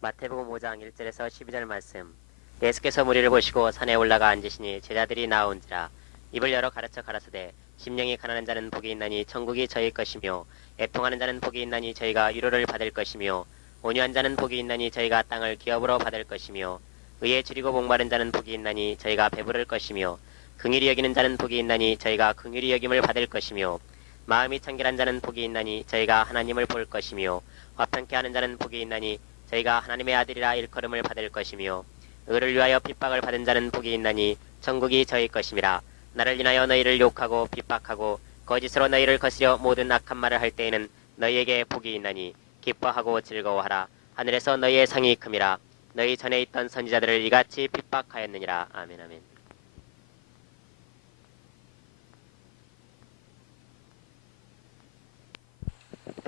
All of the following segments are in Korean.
마태복음 5장 1절에서 12절 말씀. 예수께서 무리를 보시고 산에 올라가 앉으시니 제자들이 나온지라. 입을 열어 가르쳐 가라사대 심령이 가난한 자는 복이 있나니 천국이 저희 것이며 애통하는 자는 복이 있나니 저희가 위로를 받을 것이며 온유한 자는 복이 있나니 저희가 땅을 기업으로 받을 것이며 의에 줄이고 목마른 자는 복이 있나니 저희가 배부를 것이며 긍휼히 여기는 자는 복이 있나니 저희가 긍휼히 여김을 받을 것이며 마음이 청결한 자는 복이 있나니 저희가 하나님을 볼 것이며 화평케 하는 자는 복이 있나니 저희가 하나님의 아들이라 일컬음을 받을 것이며 의를 위하여 핍박을 받은 자는 복이 있나니 천국이 저희 것임이라. 나를 인하여 너희를 욕하고 핍박하고 거짓으로 너희를 거스려 모든 악한 말을 할 때에는 너희에게 복이 있나니 기뻐하고 즐거워하라. 하늘에서 너희의 상이 큼이라. 너희 전에 있던 선지자들을 이같이 핍박하였느니라. 아멘. 아멘.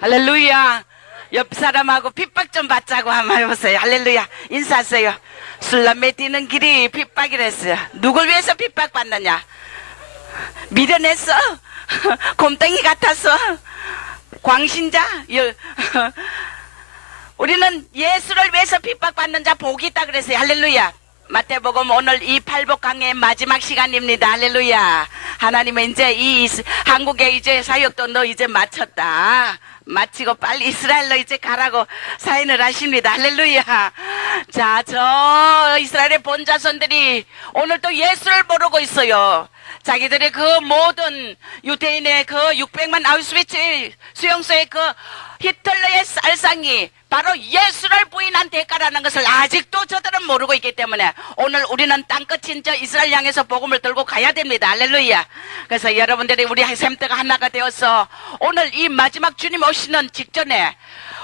할렐루야. 옆 사람하고 핍박 좀 받자고 한번 해보세요. 할렐루야. 인사하세요. 술람매 뛰는 길이 핍박이랬어요. 누굴 위해서 핍박받느냐? 미련했어? 곰탱이 같았어? 광신자? 우리는 예수를 위해서 핍박받는 자 복이 있다 그랬어요. 할렐루야. 마태복음 오늘 이 팔복 강의 마지막 시간입니다. 할렐루야. 하나님은 이제 이 한국에 이제 사역도 너 이제 마쳤다. 마치고 빨리 이스라엘로 이제 가라고 사인을 하십니다. 할렐루야. 자, 저 이스라엘의 본자손들이 오늘 또 예수를 모르고 있어요. 자기들의 그 모든 유대인의 그 600만 아우슈비츠 수용소의 그 히틀러의 쌀상이 바로 예수를 부인한 대가라는 것을 아직도 저들은 모르고 있기 때문에 오늘 우리는 땅끝인 저 이스라엘 향해서 복음을 들고 가야 됩니다. 할렐루야. 그래서 여러분들이 우리 샘터가 하나가 되어서 오늘 이 마지막 주님 오시는 직전에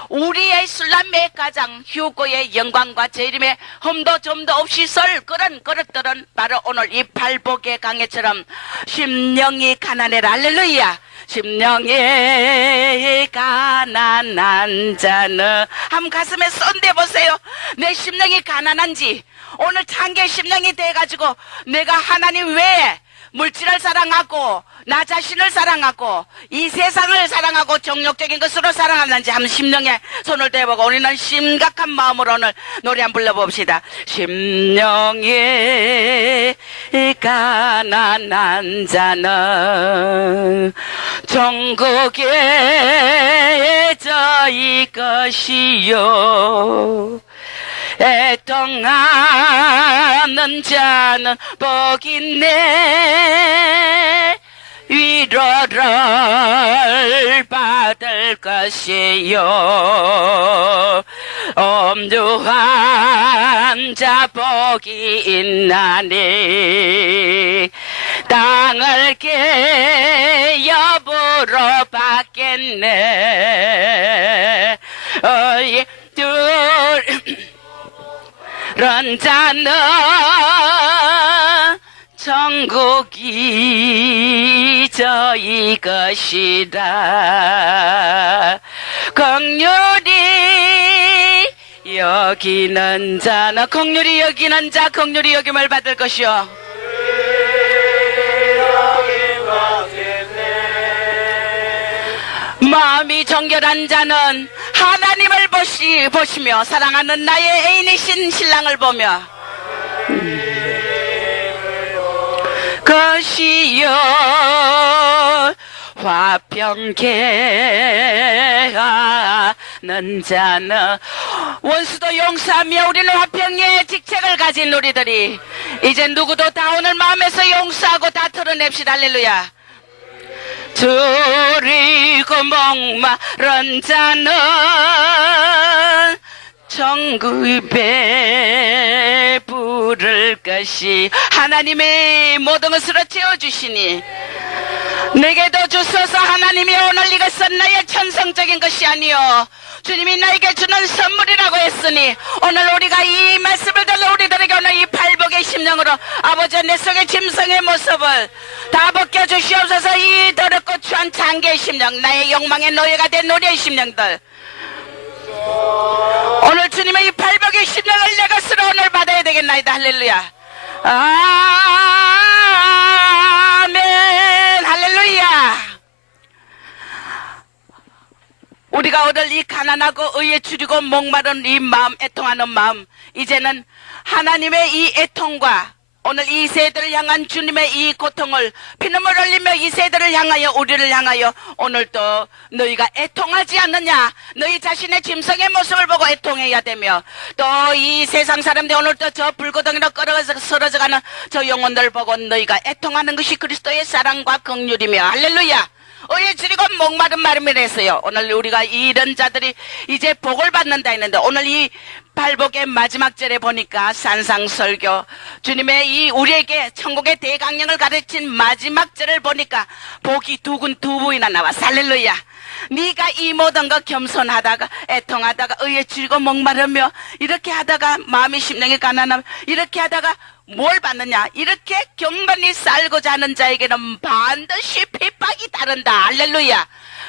우리의 술람매의 가장 휴고의 영광과 재림의 흠도 점도 없이 설 그런 그릇들은 바로 오늘 이 팔복의 강해처럼 심령이 가난해라. 할렐루야. 심령이 가난한 자는 한번 가슴에 쏜대 보세요. 내 심령이 가난한지 오늘 창계 심령이 돼가지고 내가 하나님 외에 물질을 사랑하고 나 자신을 사랑하고 이 세상을 사랑하고 정욕적인 것으로 사랑하는지 한번 심령에 손을 대보고 우리는 심각한 마음으로 오늘 노래 한번 불러봅시다. 심령이 가난한 자는 천국에 저희 것이요 애통하는 자는 복 있네 위로를 받을 것이요 엄두한 자 복이 있나니 땅을 기업으로 받겠네 그런 자는 천국이 저희 것이다. 긍휼히 여기는 자는 긍휼히 여기는 자 긍휼히 여김을 받을 것이요 마음이 정결한 자는 하나님을 보시며 사랑하는 나의 애인이신 신랑을 보며 것이요 화평케 하는 자는 원수도 용서하며 우리는 화평의 직책을 가진 우리들이 이제 누구도 다 오늘 마음에서 용서하고 다 털어냅시다. 할렐루야. 줄이고 목마른 자는 천국에 배부를 것이 하나님의 모든 것으로 채워주시니 내게도 주소서. 하나님이 오늘 이것은 나의 천성적인 것이 아니요 주님이 나에게 주는 선물이라고 했으니 오늘 우리가 이 말씀을 들어 우리들에게 오늘 이 팔복의 심령으로 아버지 내 속의 짐승의 모습을 다 벗겨주시옵소서. 이 더럽고 추한 장개의 심령 나의 욕망의 노예가 된 우리의 심령들 오늘 주님의 이 팔복의 심령을 내 것으로 오늘 받아야 되겠나이다. 할렐루야. 아멘. 할렐루야. 우리가 오늘 이 가난하고 의에 줄이고 목마른 이 마음, 애통하는 마음, 이제는 하나님의 이 애통과 오늘 이 세대를 향한 주님의 이 고통을 피눈물 흘리며 이 세대를 향하여 우리를 향하여 오늘도 너희가 애통하지 않느냐, 너희 자신의 짐승의 모습을 보고 애통해야 되며 또 이 세상 사람들 오늘도 저 불고덩이로 끌어서 쓰러져가는 저 영혼들 보고 너희가 애통하는 것이 그리스도의 사랑과 긍휼이며 할렐루야. 의에 줄이고 목마른 마음이라 했어요. 오늘 우리가 이런 자들이 이제 복을 받는다 했는데 오늘 이 팔복의 마지막 절에 보니까 산상설교 주님의 이 우리에게 천국의 대강령을 가르친 마지막 절을 보니까 복이 두 부이나 나와. 할렐루야. 네가 이 모든 것 겸손하다가 애통하다가 의에 줄이고 목마르며 이렇게 하다가 마음이 심령이 가난하며 이렇게 하다가 뭘 받느냐, 이렇게 경건히 살고자 하는 자에게는 반드시 핍박이 따른다. 할렐루야.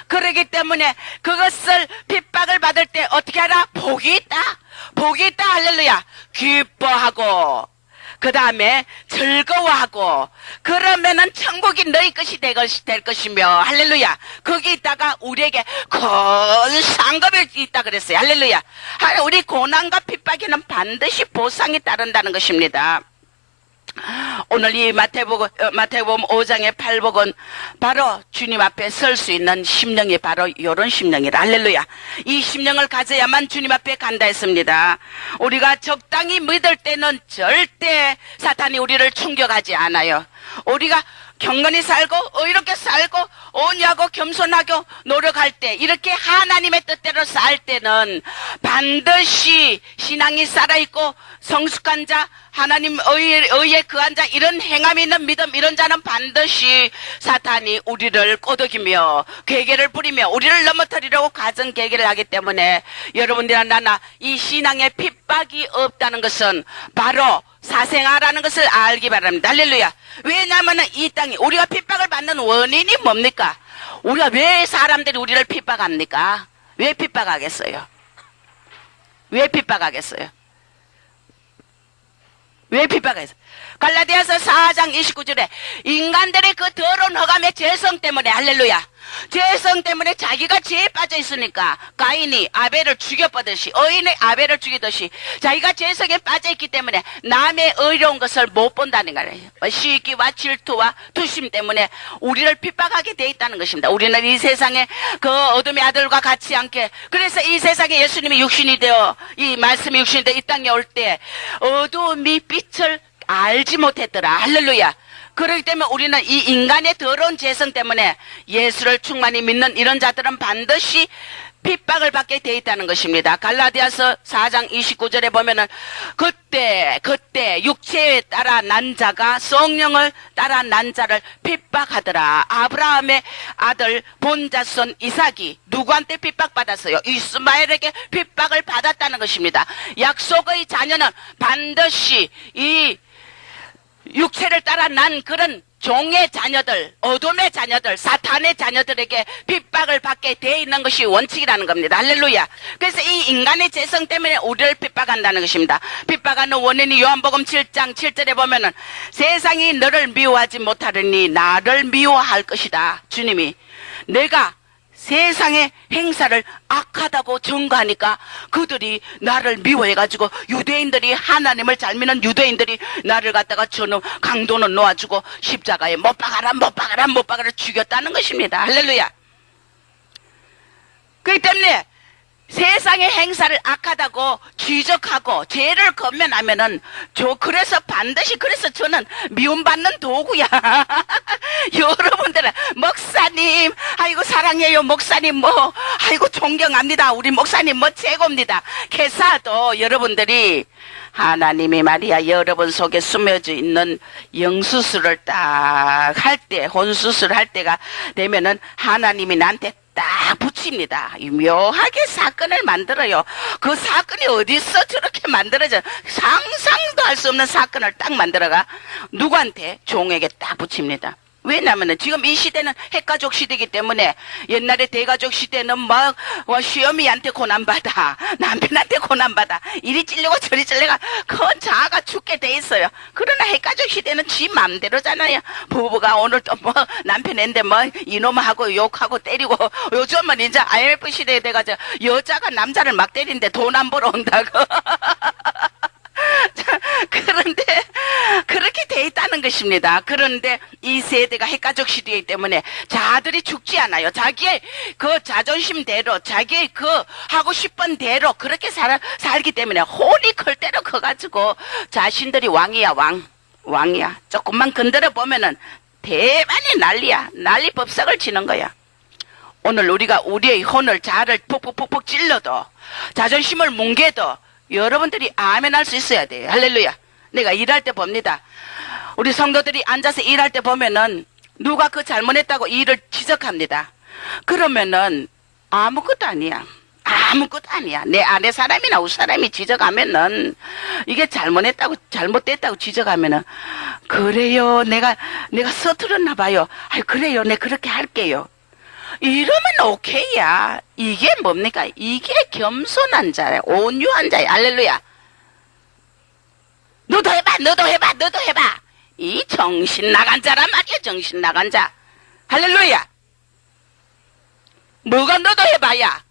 그러기 때문에 그것을 핍박을 받을 때 어떻게 하라? 복이 있다. 복이 있다. 할렐루야. 기뻐하고 그 다음에 즐거워하고 그러면은 천국이 너희 것이 될 것이며 할렐루야. 거기 있다가 우리에게 큰 상급이 있다 그랬어요. 할렐루야. 우리 고난과 핍박에는 반드시 보상이 따른다는 것입니다. 오늘 이 마태복음 5장의 8복은 바로 주님 앞에 설 수 있는 심령이 바로 이런 심령이라. 할렐루야. 이 심령을 가져야만 주님 앞에 간다 했습니다. 우리가 적당히 믿을 때는 절대 사탄이 우리를 충격하지 않아요. 우리가 경건히 살고 의롭게 살고 온유하고 겸손하고 노력할 때 이렇게 하나님의 뜻대로 살 때는 반드시 신앙이 살아있고 성숙한 자 하나님 의에 그한 자 이런 행함이 있는 믿음 이런 자는 반드시 사탄이 우리를 꼬드기며 괴계를 부리며 우리를 넘어뜨리려고 가정 계계를 하기 때문에 여러분들이나 나나 이 신앙에 핍박이 없다는 것은 바로 사생아라는 것을 알기 바랍니다. 할렐루야. 왜냐하면 이 땅에 우리가 핍박을 받는 원인이 뭡니까? 우리가 왜 사람들이 우리를 핍박합니까? 왜 핍박하겠어요? 왜 핍박하겠어요? 왜 핍박하겠어요? 갈라디아서 4장 29절에 인간들의 그 더러운 허감의 죄성 때문에 할렐루야. 죄성 때문에 자기가 죄에 빠져 있으니까 가인이 아벨을 죽여버듯이 의인의 아벨을 죽이듯이 자기가 죄성에 빠져 있기 때문에 남의 의로운 것을 못 본다는 거예요. 시기와 질투와 투심 때문에 우리를 핍박하게 돼 있다는 것입니다. 우리는 이 세상에 그 어둠의 아들과 같이 않게 그래서 이 세상에 예수님이 육신이 되어 이 말씀이 육신이 되어 이 땅에 올 때 어둠이 빛을 알지 못했더라. 할렐루야. 그렇기 때문에 우리는 이 인간의 더러운 죄성 때문에 예수를 충만히 믿는 이런 자들은 반드시 핍박을 받게 돼 있다는 것입니다. 갈라디아서 4장 29절에 보면은 그때 육체에 따라 난 자가 성령을 따라 난 자를 핍박하더라. 아브라함의 아들 본자손 이삭이 누구한테 핍박받았어요? 이스마엘에게 핍박을 받았다는 것입니다. 약속의 자녀는 반드시 이 육체를 따라 난 그런 종의 자녀들, 어둠의 자녀들, 사탄의 자녀들에게 핍박을 받게 돼 있는 것이 원칙이라는 겁니다. 할렐루야. 그래서 이 인간의 죄성 때문에 우리를 핍박한다는 것입니다. 핍박하는 원인이 요한복음 7장 7절에 보면은 세상이 너를 미워하지 못하려니 나를 미워할 것이다. 주님이 내가 세상의 행사를 악하다고 전가하니까 그들이 나를 미워해가지고 유대인들이 하나님을 잘 믿는 유대인들이 나를 갖다가 저는 강도는 놓아주고 십자가에 못 박아라 죽였다는 것입니다. 할렐루야. 그렇기 때문에 세상의 행사를 악하다고 지적하고 죄를 건면하면은 그래서 반드시 그래서 저는 미움받는 도구야. 여러분들은 목사님 아이고 사랑해요 목사님 아이고 존경합니다 우리 목사님 최고입니다. 개사도 여러분들이 하나님이 말이야 여러분 속에 숨어져 있는 영수술을 딱 할 때 혼수술 할 때가 되면은 하나님이 나한테 딱 붙입니다. 묘하게 사건을 만들어요. 그 사건이 어디서 저렇게 만들어져 상상도 할 수 없는 사건을 딱 만들어가 누구한테? 종에게 딱 붙입니다. 왜냐면은 지금 이 시대는 핵가족 시대이기 때문에 옛날에 대가족 시대는 막 시어미한테 고난받아, 남편한테 고난받아, 이리 찔리고 저리 찔려가 그건 자아가 죽게 돼 있어요. 그러나 핵가족 시대는 지 맘대로잖아요. 부부가 오늘 또 뭐 남편인데 뭐 이놈하고 욕하고 때리고, 요즘은 이제 IMF 시대에 돼가지고 여자가 남자를 막 때리는데 돈 안 벌어 온다고. 자, 그런데 그렇게 돼 있다는 것입니다. 그런데 이 세대가 핵가족 시대이기 때문에 자들이 죽지 않아요. 자기의 그 자존심대로, 자기의 그 하고 싶은 대로 그렇게 살기 때문에 혼이 클 대로 커가지고 자신들이 왕이야, 왕이야. 조금만 건드려 보면은 대만이 난리야. 난리 법석을 치는 거야. 오늘 우리가 우리의 혼을, 자를 푹푹푹푹 찔러도, 자존심을 뭉개도 여러분들이 아멘 할 수 있어야 돼요. 할렐루야. 내가 일할 때 봅니다. 우리 성도들이 앉아서 일할 때 보면은 누가 그 잘못했다고 일을 지적합니다. 그러면은 아무것도 아니야. 아무것도 아니야. 내 아내 사람이나 우 사람이 지적하면은, 이게 잘못됐다고 지적하면은, 그래요. 내가 서툴었나 봐요. 아이, 그래요. 내 그렇게 할게요. 이러면 오케이야. 이게 뭡니까? 이게 겸손한 자야. 온유한 자야. 할렐루야. 너도 해봐. 이 정신 나간 자란 말이야. 정신 나간 자. 할렐루야. 뭐가 너도 해봐야.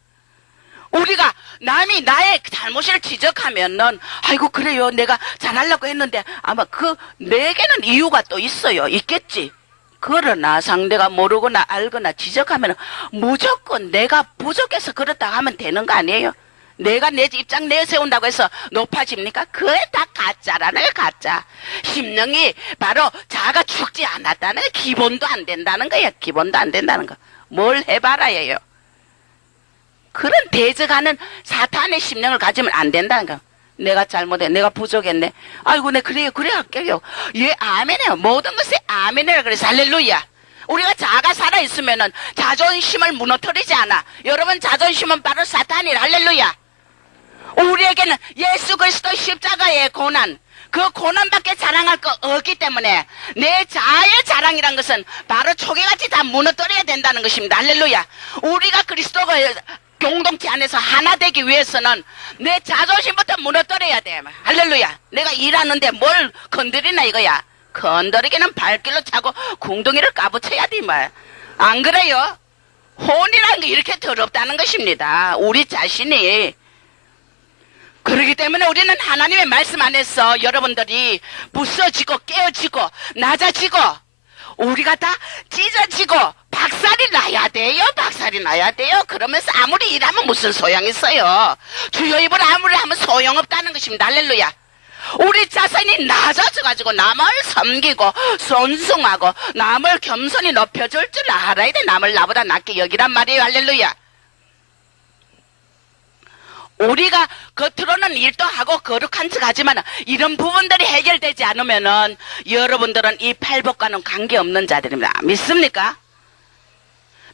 우리가 남이 나의 잘못을 지적하면은, 아이고 그래요. 내가 잘하려고 했는데 아마 내게는 이유가 또 있어요. 있겠지. 그러나 상대가 모르거나 알거나 지적하면 무조건 내가 부족해서 그렇다고 하면 되는 거 아니에요? 내가 내 입장 내세운다고 해서 높아집니까? 그게 다 가짜라는 거야, 가짜. 심령이 바로 자가 죽지 않았다는 거, 기본도 안 된다는 거야. 기본도 안 된다는 거. 뭘 해봐라예요. 그런 대적하는 사탄의 심령을 가지면 안 된다는 거. 내가 잘못해, 내가 부족했네. 아이고, 내 그래 할게요. 예, 아멘해요. 모든 것에 아멘이라 그래서 할렐루야. 우리가 자아가 살아있으면은 자존심을 무너뜨리지 않아. 여러분, 자존심은 바로 사탄이라. 할렐루야. 우리에게는 예수 그리스도 십자가의 고난, 그 고난밖에 자랑할 거 없기 때문에 내 자아의 자랑이란 것은 바로 초계같이 다 무너뜨려야 된다는 것입니다. 할렐루야. 우리가 그리스도가 공동체 안에서 하나 되기 위해서는 내 자존심부터 무너뜨려야 돼. 할렐루야. 내가 일하는데 뭘 건드리나 이거야. 건드리기는 발길로 차고 궁둥이를 까부쳐야 돼. 안 그래요? 혼이라는 게 이렇게 더럽다는 것입니다. 우리 자신이. 그렇기 때문에 우리는 하나님의 말씀 안에서 여러분들이 부서지고 깨어지고 낮아지고 우리가 다 찢어지고 박살이 나야 돼요. 박살이 나야 돼요. 그러면서 아무리 일하면 무슨 소용이 있어요. 주여 입을 아무리 하면 소용없다는 것입니다. 할렐루야. 우리 자신이 낮아져가지고 남을 섬기고 존중하고 남을 겸손히 높여줄 줄 알아야 돼. 남을 나보다 낮게 여기란 말이에요. 할렐루야. 우리가 겉으로는 일도 하고 거룩한 척 하지만 이런 부분들이 해결되지 않으면은 여러분들은 이 팔복과는 관계없는 자들입니다. 믿습니까?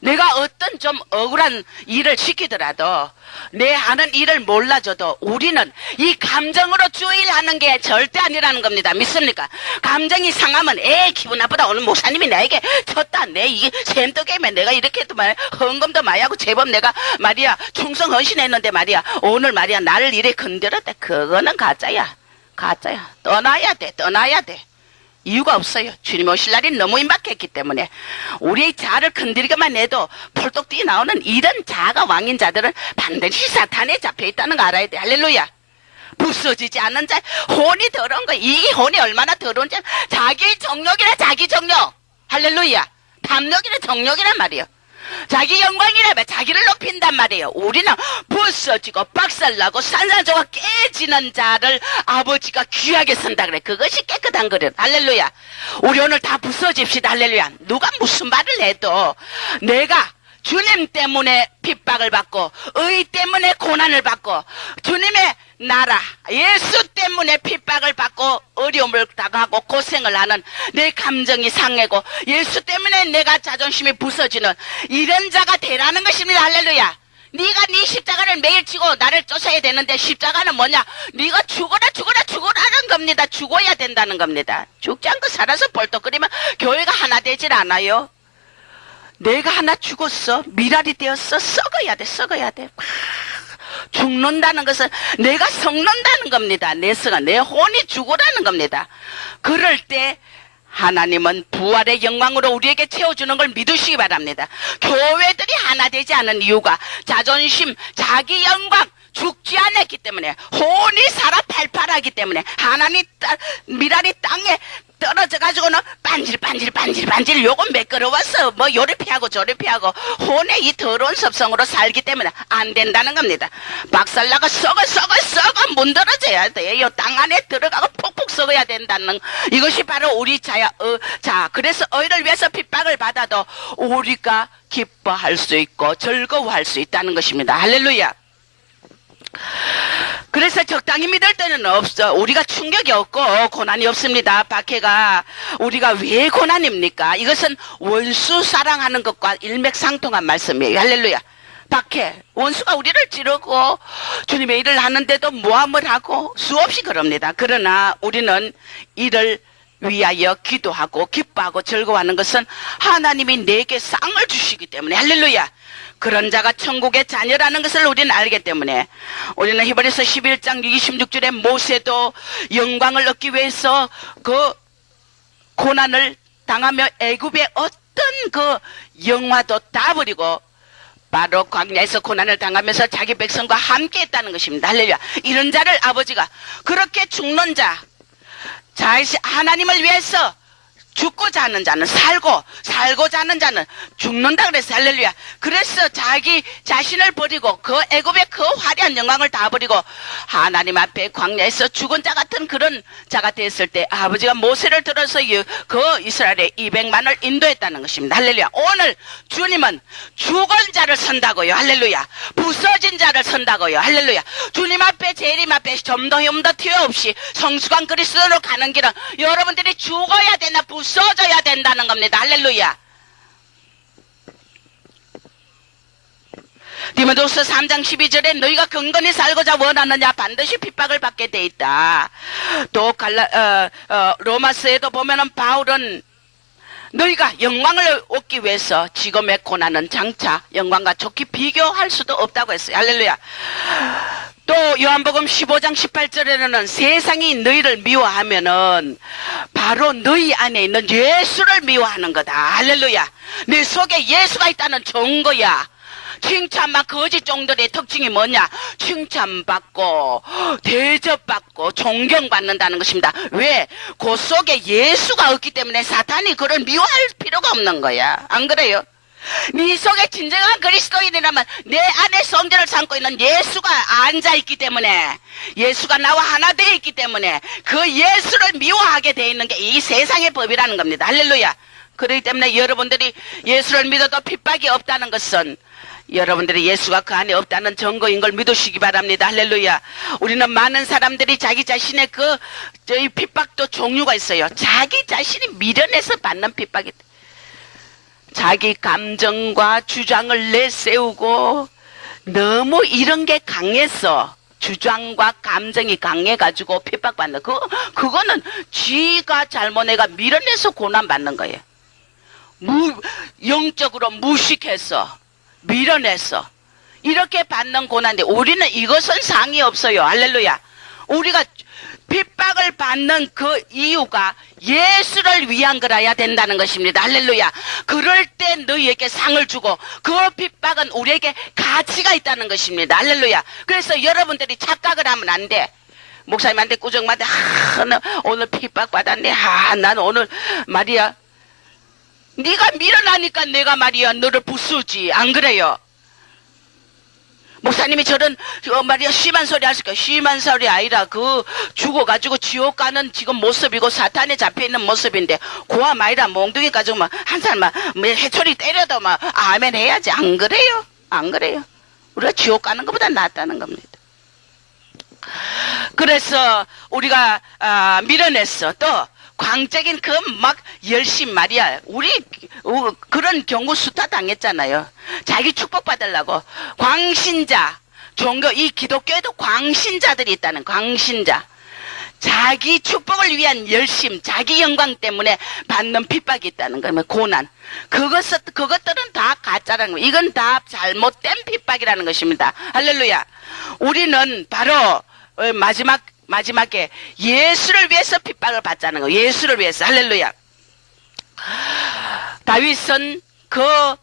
내가 어떤 좀 억울한 일을 시키더라도 내 하는 일을 몰라줘도 우리는 이 감정으로 주의하는 게 절대 아니라는 겁니다. 믿습니까? 감정이 상하면 기분 나쁘다. 오늘 목사님이 나에게 쳤다. 내 이게 샘떡이면 내가 이렇게 해도 말이야. 헌금도 많이 하고 제법 내가 말이야 충성 헌신했는데 말이야 오늘 말이야 나를 이래 건드렸다. 그거는 가짜야. 가짜야. 떠나야 돼. 이유가 없어요. 주님 오실 날이 너무 임박했기 때문에 우리의 자아를 건드리기만 해도 펄떡 뛰어나오는 이런 자아가 왕인 자들은 반드시 사탄에 잡혀있다는 거 알아야 돼. 할렐루야. 부서지지 않는 자, 혼이 더러운 거. 이 혼이 얼마나 더러운지 자기 정욕이라 자기 정욕. 할렐루야. 탐욕이라 정욕이란 말이에요. 자기 영광이라면 자기를 높인단 말이에요. 우리는 부서지고 박살나고 산산조각 깨지는 자를 아버지가 귀하게 쓴다 그래. 그것이 깨끗한 거래. 할렐루야. 우리 오늘 다 부서집시다. 할렐루야. 누가 무슨 말을 해도 내가 주님 때문에 핍박을 받고 의 때문에 고난을 받고 주님의 나라 예수 때문에 핍박을 받고 어려움을 당하고 고생을 하는 내 감정이 상하고 예수 때문에 내가 자존심이 부서지는 이런 자가 되라는 것입니다. 할렐루야. 네가 네 십자가를 매일 지고 나를 쫓아야 되는데 십자가는 뭐냐? 네가 죽어라는 겁니다. 겁니다. 죽어야 된다는 겁니다. 죽지 않고 살아서 벌떡거리면 교회가 하나 되질 않아요. 내가 하나 죽었어. 미랄이 되었어. 썩어야 돼. 썩어야 돼. 죽는다는 것은 내가 썩는다는 겁니다. 내 썩어, 내 혼이 죽으라는 겁니다. 그럴 때 하나님은 부활의 영광으로 우리에게 채워주는 걸 믿으시기 바랍니다. 교회들이 하나 되지 않은 이유가 자존심, 자기 영광, 죽지 않았기 때문에, 혼이 살아 팔팔하기 때문에, 하나님 미랄이 땅에 떨어져 가지고는 반질 요거 매끄러워서 뭐 요리 피하고 저리 피하고 혼의 이 더러운 습성으로 살기 때문에 안 된다는 겁니다. 박살나가 썩어 문드러져야 돼요. 땅 안에 들어가고 푹푹 썩어야 된다는 이것이 바로 우리 자 그래서 의를 위해서 핍박을 받아도 우리가 기뻐할 수 있고 즐거워할 수 있다는 것입니다. 할렐루야. 그래서 적당히 믿을 때는 없어. 우리가 충격이 없고 고난이 없습니다. 박해가 우리가 왜 고난입니까? 이것은 원수 사랑하는 것과 일맥상통한 말씀이에요. 할렐루야. 박해, 원수가 우리를 찌르고 주님의 일을 하는데도 모함을 하고 수없이 그럽니다. 그러나 우리는 이를 위하여 기도하고 기뻐하고 즐거워하는 것은 하나님이 내게 상을 주시기 때문에, 할렐루야. 그런 자가 천국의 자녀라는 것을 우리는 알기 때문에 우리는 히브리서 11장 26절에 모세도 영광을 얻기 위해서 그 고난을 당하며 애굽의 어떤 그 영화도 다 버리고 바로 광야에서 고난을 당하면서 자기 백성과 함께 했다는 것입니다. 할렐루야. 이런 자를 아버지가 그렇게 죽는 자, 하나님을 위해서 죽고자 하는 자는 살고자 하는 자는 죽는다 그랬어요. 할렐루야. 그래서 자기 자신을 버리고 그 애굽의 그 화려한 영광을 다 버리고 하나님 앞에 광야에서 죽은 자 같은 그런 자가 됐을 때 아버지가 모세를 들어서 그 이스라엘의 200만을 인도했다는 것입니다. 할렐루야. 오늘 주님은 죽은 자를 선다고요. 할렐루야. 부서진 자를 선다고요. 할렐루야. 주님 앞에 재림 앞에 점도 흠도 튀어 없이 성수관 그리스도로 가는 길은 여러분들이 죽어야 되나 부서져야 된다는 겁니다. 할렐루야. 디모데후서 3장 12절에 너희가 경건히 살고자 원하느냐 반드시 핍박을 받게 돼 있다. 또 로마서에도 보면은 바울은 너희가 영광을 얻기 위해서 지금의 고난은 장차 영광과 좋게 비교할 수도 없다고 했어요. 할렐루야. 또 요한복음 15장 18절에는 세상이 너희를 미워하면은 바로 너희 안에 있는 예수를 미워하는 거다. 할렐루야. 내 속에 예수가 있다는 증거야. 칭찬만 거짓 종들의 특징이 뭐냐? 칭찬받고 대접받고 존경받는다는 것입니다. 왜? 그 속에 예수가 없기 때문에 사탄이 그를 미워할 필요가 없는 거야. 안 그래요? 네 속에 진정한 그리스도인이라면 내 안에 성전을 삼고 있는 예수가 앉아있기 때문에, 예수가 나와 하나 되어 있기 때문에 그 예수를 미워하게 되어 있는 게 이 세상의 법이라는 겁니다. 할렐루야. 그렇기 때문에 여러분들이 예수를 믿어도 핍박이 없다는 것은 여러분들이 예수가 그 안에 없다는 증거인 걸 믿으시기 바랍니다. 할렐루야. 우리는 많은 사람들이 자기 자신의 저희 핍박도 종류가 있어요. 자기 자신이 미련해서 받는 핍박이, 자기 감정과 주장을 내세우고 너무 이런 게 강해서 주장과 감정이 강해가지고 핍박받는 그거는 쥐가 잘못해가 미련해서 고난받는 거예요. 영적으로 무식해서 미련해서 이렇게 받는 고난인데 우리는 이것은 상이 없어요. 할렐루야. 우리가 핍박을 받는 그 이유가 예수를 위한 거라야 된다는 것입니다. 할렐루야. 그럴 때 너희에게 상을 주고 그 핍박은 우리에게 가치가 있다는 것입니다. 할렐루야. 그래서 여러분들이 착각을 하면 안 돼. 목사님한테 꾸정마다 나 오늘 핍박 받았네. 난 오늘 말이야, 네가 밀어나니까 내가 말이야 너를 부수지. 안 그래요? 목사님이 저런 말이야 심한 소리 하실 거야. 심한 소리 아니라 죽어가지고 지옥 가는 지금 모습이고 사탄에 잡혀있는 모습인데 고아 마이라 몽둥이 가지고 막 한 사람 해초리 때려도 막 아멘 해야지. 안 그래요? 안 그래요? 우리가 지옥 가는 것보다 낫다는 겁니다. 그래서 우리가 밀어냈어. 또 광적인 막 열심 말이야. 우리 그런 경우 수타 당했잖아요. 자기 축복 받으려고 광신자 종교, 이 기독교에도 광신자들이 있다는, 광신자. 자기 축복을 위한 열심, 자기 영광 때문에 받는 핍박이 있다는 거예요. 고난. 그것들은 다 가짜라는 거예요. 이건 다 잘못된 핍박이라는 것입니다. 할렐루야. 우리는 바로 마지막에 예수를 위해서 핍박을 받자는 거예요. 예수를 위해서. 할렐루야. 다윗은 그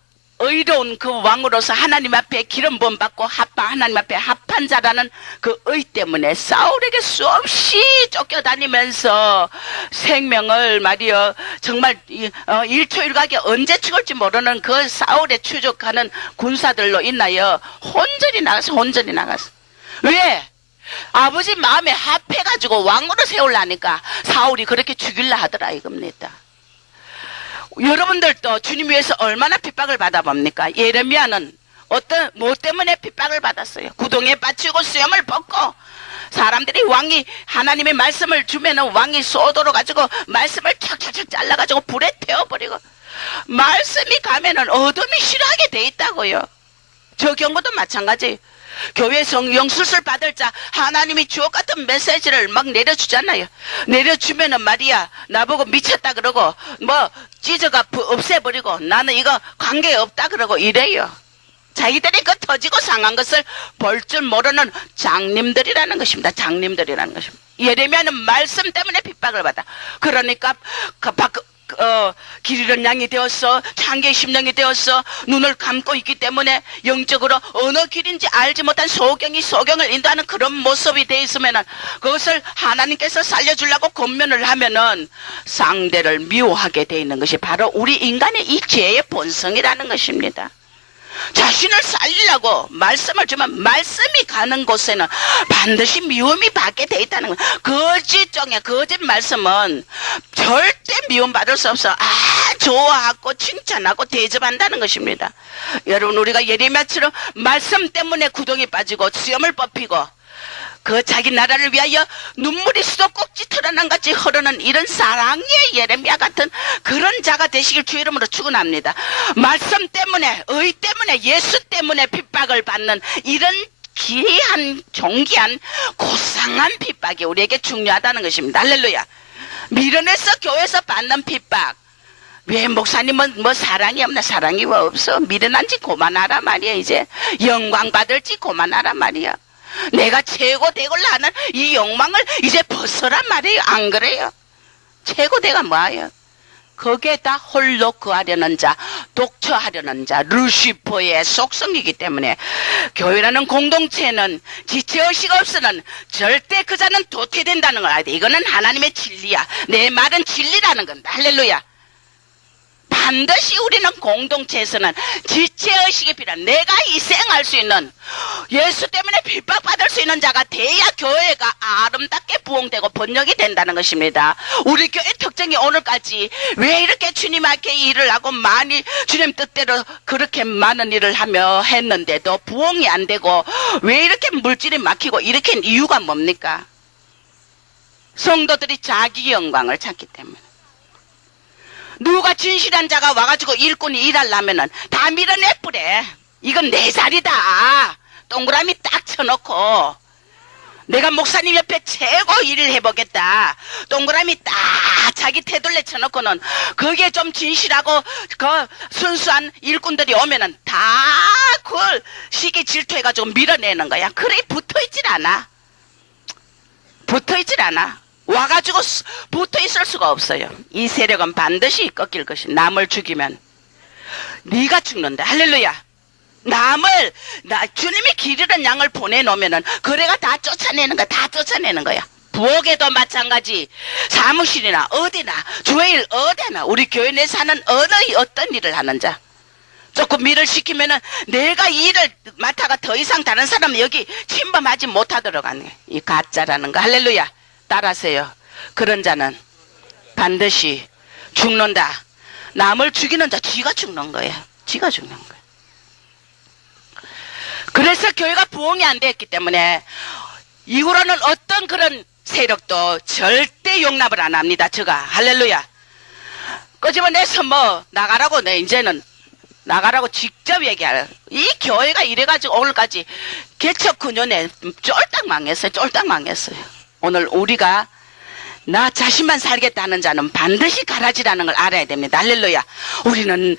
의로운 그 왕으로서 하나님 앞에 기름 부음 받고 하나님 앞에 합한 자라는 그 의 때문에 사울에게 수없이 쫓겨다니면서 생명을 말이여 정말 일초일각에 언제 죽을지 모르는 그 사울에 추적하는 군사들로 인하여 혼전이 나갔어. 왜? 아버지 마음에 합해가지고 왕으로 세우려니까 사울이 그렇게 죽일라 하더라 이겁니다. 여러분들도 주님 위해서 얼마나 핍박을 받아봅니까? 예레미야는 뭐 때문에 핍박을 받았어요? 구덩이에 빠지고 수염을 벗고 사람들이 왕이 하나님의 말씀을 주면은 왕이 쏘도록 가지고 말씀을 척척척 잘라가지고 불에 태워버리고 말씀이 가면은 어둠이 싫어하게 돼 있다고요. 저 경우도 마찬가지. 교회 영수술 받을 자 하나님이 주옥 같은 메시지를 막 내려주잖아요. 내려주면은 말이야 나보고 미쳤다 그러고 뭐 찢어가 없애버리고 나는 이거 관계없다 그러고 이래요. 자기들이 그 터지고 상한 것을 볼 줄 모르는 장님들이라는 것입니다. 장님들이라는 것입니다. 예레미야는 말씀 때문에 핍박을 받아. 그러니까 길 잃은 양이 되었어. 창기의 심령이 되었어. 눈을 감고 있기 때문에 영적으로 어느 길인지 알지 못한 소경을 인도하는 그런 모습이 돼 있으면은 그것을 하나님께서 살려주려고 권면을 하면은 상대를 미워하게 돼 있는 것이 바로 우리 인간의 이 죄의 본성이라는 것입니다. 자신을 살리려고 말씀을 주면 말씀이 가는 곳에는 반드시 미움이 받게 돼 있다는 거예요. 거짓 말씀은 절대 미움받을 수 없어. 좋아하고 칭찬하고 대접한다는 것입니다. 여러분 우리가 예레미야처럼 말씀 때문에 구덩이 빠지고 수염을 뽑히고 그 자기 나라를 위하여 눈물이 수도꼭지 털어난 같이 흐르는 이런 사랑의 예레미야 같은 그런 자가 되시길 주 이름으로 축원합니다. 말씀 때문에 의 때문에 예수 때문에 핍박을 받는 이런 귀한 존귀한 고상한 핍박이 우리에게 중요하다는 것입니다. 할렐루야. 미련해서 교회에서 받는 핍박. 왜 목사님은 뭐 사랑이 없나? 사랑이 왜 없어? 미련한지 그만하라 말이야. 이제 영광 받을지 그만하라 말이야. 내가 최고 되고자 하는 이 욕망을 이제 벗어란 말이에요. 안 그래요? 최고대가 뭐예요? 거기에다 홀로 거하려는 자, 독처하려는 자, 루시퍼의 속성이기 때문에 교회라는 공동체는 지체의식 없으면 절대 그 자는 도태된다는 걸 알아야 돼. 이거는 하나님의 진리야. 내 말은 진리라는 겁니다. 할렐루야. 반드시 우리는 공동체에서는 지체의식이 필요한 내가 희생할 수 있는 예수 때문에 핍박받을 수 있는 자가 돼야 교회가 아름답게 부흥되고 번영이 된다는 것입니다. 우리 교회 특징이 오늘까지 왜 이렇게 주님 앞에 일을 하고 많이 주님 뜻대로 그렇게 많은 일을 하며 했는데도 부흥이 안 되고 왜 이렇게 물질이 막히고 이렇게 이유가 뭡니까? 성도들이 자기 영광을 찾기 때문에. 누가 진실한 자가 와가지고 일꾼이 일하려면은 다 밀어내뿌래. 이건 내 자리다. 동그라미 딱 쳐놓고 내가 목사님 옆에 최고 일을 해보겠다. 동그라미 딱 자기 테둘레 쳐놓고는 거기에 좀 진실하고 그 순수한 일꾼들이 오면은 다 그걸 시기 질투해가지고 밀어내는 거야. 그래 붙어있질 않아. 붙어있질 않아. 와가지고 붙어있을 수가 없어요. 이 세력은 반드시 꺾일 것이. 남을 죽이면 네가 죽는다. 할렐루야. 주님이 길 잃은 양을 보내놓으면은 그래가 다 쫓아내는 거야. 다 쫓아내는 거야. 부엌에도 마찬가지. 사무실이나 어디나 주의 일 어디나 우리 교회 내 사는 어떤 일을 하는 자 조금 일을 시키면은 내가 이 일을 맡아가 더 이상 다른 사람 여기 침범하지 못하도록 하는 거야. 이 가짜라는 거. 할렐루야. 따라하세요. 그런 자는 반드시 죽는다. 남을 죽이는 자 지가 죽는 거야. 지가 죽는 거야. 그래서 교회가 부흥이 안 됐기 때문에 이후로는 어떤 그런 세력도 절대 용납을 안 합니다. 제가 할렐루야. 끄집어내서 뭐 나가라고 이제는 나가라고 직접 얘기하라. 이 교회가 이래가지고 오늘까지 개척 9년에 쫄딱 망했어요. 쫄딱 망했어요. 오늘 우리가 나 자신만 살겠다는 자는 반드시 가라지라는 걸 알아야 됩니다. 할렐루야. 우리는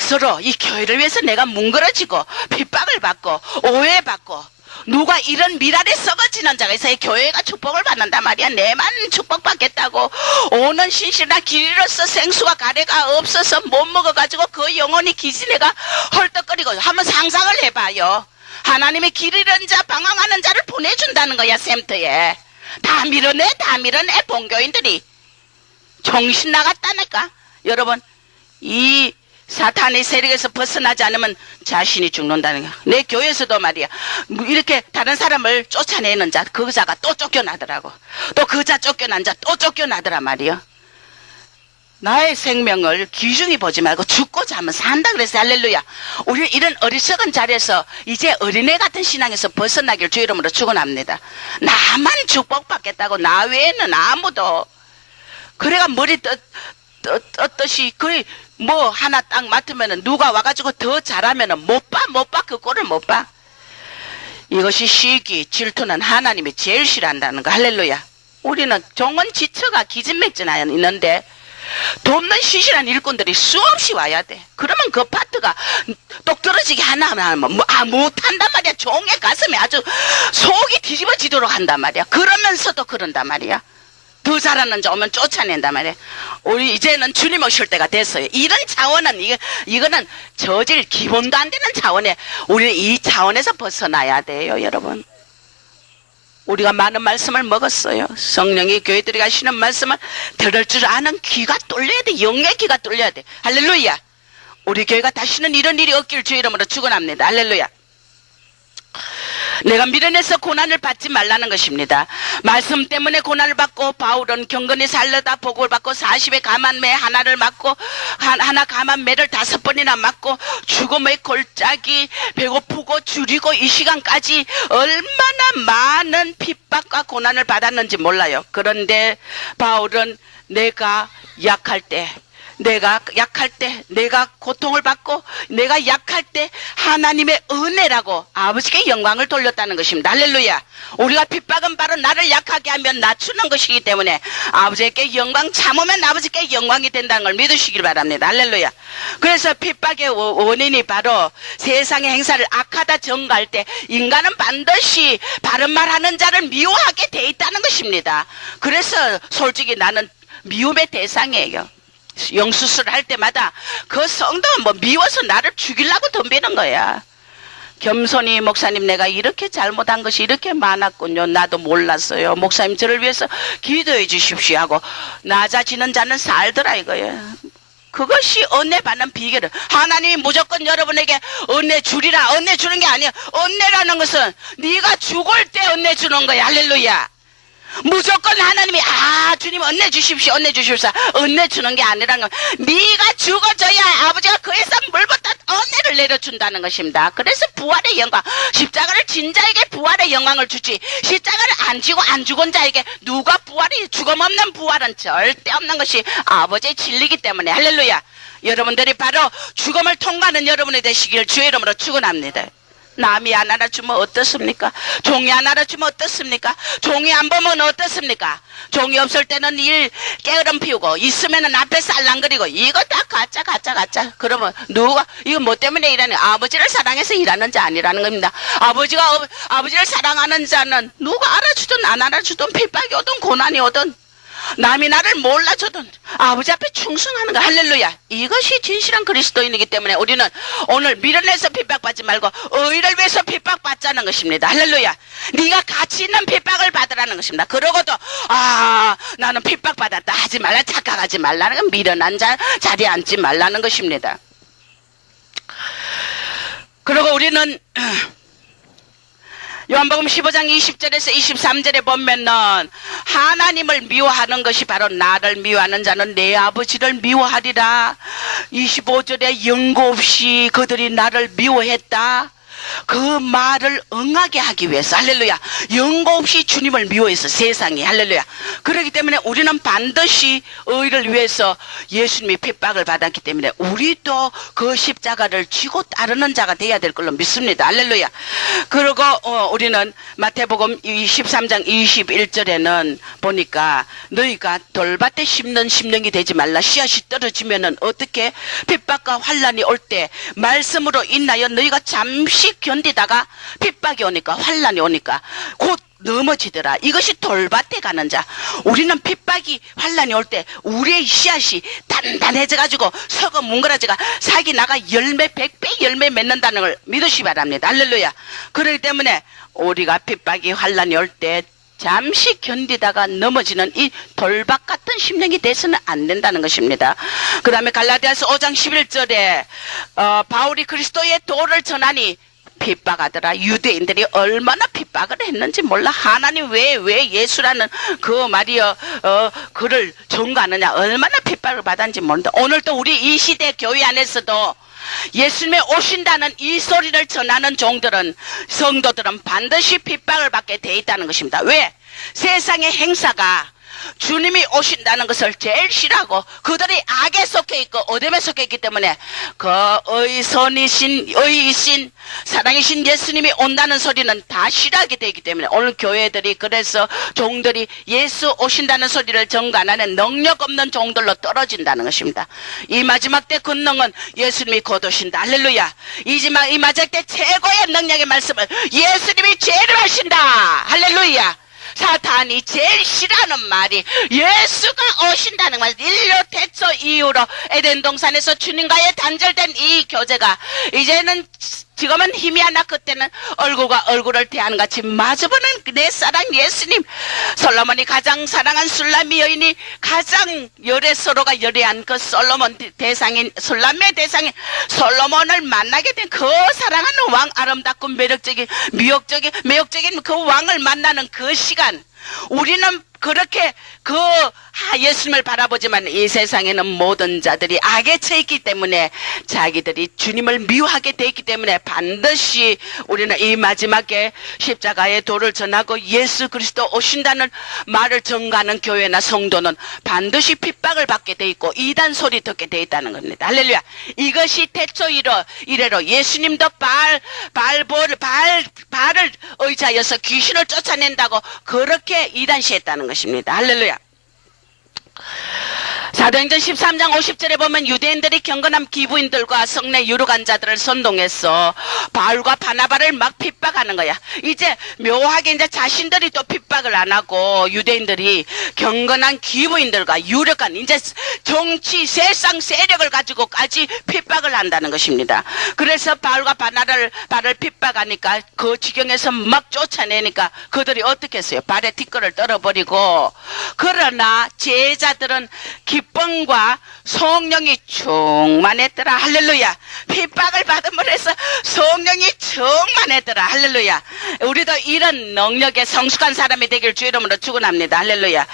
서로 이 교회를 위해서 내가 뭉그러지고 핍박을 받고 오해받고 누가 이런 미랄에 썩어지는 자가 있어야 교회가 축복을 받는단 말이야. 내만 축복받겠다고 오는 신실한 길이로서 생수와 가래가 없어서 못 먹어가지고 그 영혼이 기진애가 헐떡거리고 한번 상상을 해봐요. 하나님의 길 잃은 자 방황하는 자를 보내준다는 거야. 샘터에 다 밀어내 본교인들이 정신 나갔다니까. 여러분 이 사탄의 세력에서 벗어나지 않으면 자신이 죽는다는 거야. 내 교회에서도 말이야 이렇게 다른 사람을 쫓아내는 자 그 자가 또 쫓겨나더라고. 또 그 자 쫓겨난 자 또 쫓겨나더라 말이야. 나의 생명을 귀중히 보지 말고 죽고자 하면 산다 그랬어. 할렐루야. 우리 이런 어리석은 자리에서 이제 어린애 같은 신앙에서 벗어나길 주 이름으로 축원합니다. 나만 축복받겠다고 나 외에는 아무도 그래가 머리 떴듯이 그래 뭐 하나 딱 맡으면은 누가 와가지고 더 잘하면은 못 봐 그 꼴을 못 봐. 이것이 시기 질투는 하나님이 제일 싫어한다는 거. 할렐루야. 우리는 종은 지처가 기진맥진하여 있는데 돕는 시실한 일꾼들이 수없이 와야 돼. 그러면 그 파트가 똑 떨어지게 하나하나 못한단 말이야. 종의 가슴에 아주 속이 뒤집어지도록 한단 말이야. 그러면서도 그런단 말이야. 더 잘하는 자 오면 쫓아낸단 말이야. 우리 이제는 주님 오실 때가 됐어요. 이런 차원은 이거는 저질 기본도 안 되는 차원에 우리는 이 차원에서 벗어나야 돼요. 여러분 우리가 많은 말씀을 먹었어요. 성령이 교회들이 가시는 말씀을 들을 줄 아는 귀가 뚫려야 돼. 영의 귀가 뚫려야 돼. 할렐루야. 우리 교회가 다시는 이런 일이 없길 주 이름으로 축원합니다. 할렐루야. 내가 미련해서 고난을 받지 말라는 것입니다. 말씀 때문에 고난을 받고 바울은 경건히 살려다 복을 받고 40의 감한매 하나를 맞고 하나 감한매를 5번이나 맞고 죽음의 골짜기 배고프고 줄이고 이 시간까지 얼마나 많은 핍박과 고난을 받았는지 몰라요. 그런데 바울은 내가 약할 때 내가 고통을 받고 내가 약할 때 하나님의 은혜라고 아버지께 영광을 돌렸다는 것입니다. 할렐루야. 우리가 핍박은 바로 나를 약하게 하면 낮추는 것이기 때문에 아버지께 영광 참으면 아버지께 영광이 된다는 걸 믿으시길 바랍니다. 할렐루야. 그래서 핍박의 원인이 바로 세상의 행사를 악하다 정갈 때 인간은 반드시 바른 말하는 자를 미워하게 돼 있다는 것입니다. 그래서 솔직히 나는 미움의 대상이에요. 영수술 할 때마다 그 성도는 뭐 미워서 나를 죽이려고 덤비는 거야. 겸손히 목사님 내가 이렇게 잘못한 것이 이렇게 많았군요. 나도 몰랐어요. 목사님 저를 위해서 기도해 주십시오 하고 낮아지는 자는 살더라 이거예요. 그것이 은혜 받는 비결은 하나님이 무조건 여러분에게 은혜 주리라 은혜 주는 게 아니야. 은혜라는 것은 네가 죽을 때 은혜 주는 거야. 할렐루야. 무조건 하나님이 주님 은혜 주십시오 은혜 주는 게 아니라는 건 네가 죽어져야 아버지가 그에서 물부터 은혜를 내려준다는 것입니다. 그래서 부활의 영광 십자가를 진 자에게 부활의 영광을 주지 십자가를 안 지고 안 죽은 자에게 누가 부활이 죽음 없는 부활은 절대 없는 것이 아버지의 진리이기 때문에 할렐루야. 여러분들이 바로 죽음을 통과하는 여러분이 되시길 주의 이름으로 축원합니다. 남이 안 알아주면 어떻습니까? 종이 안 알아주면 어떻습니까? 종이 안 보면 어떻습니까? 종이 없을 때는 일 게으름 피우고 있으면은 앞에 쌀랑거리고 이거 다 가짜. 그러면 누가 이거 뭐 때문에 일하는 아버지를 사랑해서 일하는 자 아니라는 겁니다. 아버지를 사랑하는 자는 누가 알아주든 안 알아주든 핍박이 오든 고난이 오든 남이 나를 몰라줘도 아버지 앞에 충성하는 거. 할렐루야. 이것이 진실한 그리스도인이기 때문에 우리는 오늘 미련해서 핍박받지 말고 의를 위해서 핍박받자는 것입니다. 할렐루야. 네가 가치 있는 핍박을 받으라는 것입니다. 그러고도 나는 핍박받았다 하지 말라 착각하지 말라는 건 미련한 자리에 앉지 말라는 것입니다. 그리고 우리는 요한복음 15장 20절에서 23절에 보면은 하나님을 미워하는 것이 바로 나를 미워하는 자는 내 아버지를 미워하리라. 25절에 연고 없이 그들이 나를 미워했다. 그 말을 응하게 하기 위해서 할렐루야. 연고 없이 주님을 미워해서 세상이 할렐루야. 그렇기 때문에 우리는 반드시 의를 위해서 예수님이 핍박을 받았기 때문에 우리도 그 십자가를 쥐고 따르는 자가 되어야 될 걸로 믿습니다. 할렐루야. 그리고 우리는 마태복음 23장 21절에는 보니까 너희가 돌밭에 심는 심령이 되지 말라. 씨앗이 떨어지면은 어떻게 핍박과 환란이 올 때 말씀으로 인하여 너희가 잠시 견디다가 핍박이 오니까 환란이 오니까 곧 넘어지더라. 이것이 돌밭에 가는 자. 우리는 핍박이 환란이 올 때 우리의 씨앗이 단단해져가지고 서거 뭉그러져가 사기 나가 열매 100배 열매 맺는다는 걸 믿으시 바랍니다. 할렐루야. 그렇기 때문에 우리가 핍박이 환란이 올 때 잠시 견디다가 넘어지는 이 돌박 같은 심령이 돼서는 안 된다는 것입니다. 그 다음에 갈라디아서 5장 11절에 바울이 그리스도의 도를 전하니 핍박하더라. 유대인들이 얼마나 핍박을 했는지 몰라. 하나님 왜 예수라는 그 말이여 그를 전가하느냐. 얼마나 핍박을 받았는지 모른다. 오늘도 우리 이 시대 교회 안에서도 예수님이 오신다는 이 소리를 전하는 종들은, 성도들은 반드시 핍박을 받게 돼 있다는 것입니다. 왜? 세상의 행사가 주님이 오신다는 것을 제일 싫어하고 그들이 악에 속해 있고 어둠에 속해 있기 때문에 그 의이신 사랑이신 예수님이 온다는 소리는 다 싫어하게 되기 때문에 오늘 교회들이, 그래서 종들이 예수 오신다는 소리를 전가하는 능력 없는 종들로 떨어진다는 것입니다. 이 마지막 때 권능은 예수님이 곧 오신다. 할렐루야. 이 마지막 때 최고의 능력의 말씀을 예수님이 제일 하신다. 할렐루야. 사탄이 제일 싫어하는 말이 예수가 오신다는 말. 인류 태초 이후로 에덴 동산에서 주님과의 단절된 이 교제가 이제는 지금은 힘이 하나, 그때는 얼굴과 얼굴을 대하는 같이 마주보는 내 사랑 예수님. 솔로몬이 가장 사랑한 술람미 여인이 가장 서로가 열애한 그 솔로몬 대상인, 술람미의 대상인 솔로몬을 만나게 된 그 사랑하는 왕, 아름답고 매력적인 매력적인 그 왕을 만나는 그 시간, 우리는 그렇게 예수님을 바라보지만 이 세상에는 모든 자들이 악에 처했기 때문에 자기들이 주님을 미워하게 돼 있기 때문에 반드시 우리는 이 마지막에 십자가의 도를 전하고 예수 그리스도 오신다는 말을 전가하는 교회나 성도는 반드시 핍박을 받게 돼 있고 이단 소리 듣게 돼 있다는 겁니다. 할렐루야. 이것이 태초 이래로 예수님도 발을 의지하여서 귀신을 쫓아낸다고 그렇게 이단시했다는 것입니다. 할렐루야. 사도행전 13장 50절에 보면 유대인들이 경건한 기부인들과 성내 유력한 자들을 선동해서 바울과 바나바를 막 핍박하는 거야. 이제 묘하게 이제 자신들이 또 핍박을 안 하고 유대인들이 경건한 기부인들과 유력한 이제 정치 세상 세력을 가지고까지 핍박을 한다는 것입니다. 그래서 바울과 바나바를 핍박하니까 그 지경에서 막 쫓아내니까 그들이 어떻게 했어요? 발에 뒷걸을 떨어버리고, 그러나 제자들은 기쁨과 성령이 충만했더라. 할렐루야. 핍박을 받음으로 해서 성령이 충만했더라. 할렐루야. 우리도 이런 능력에 성숙한 사람이 되길 주 이름으로 축원합니다. 할렐루야.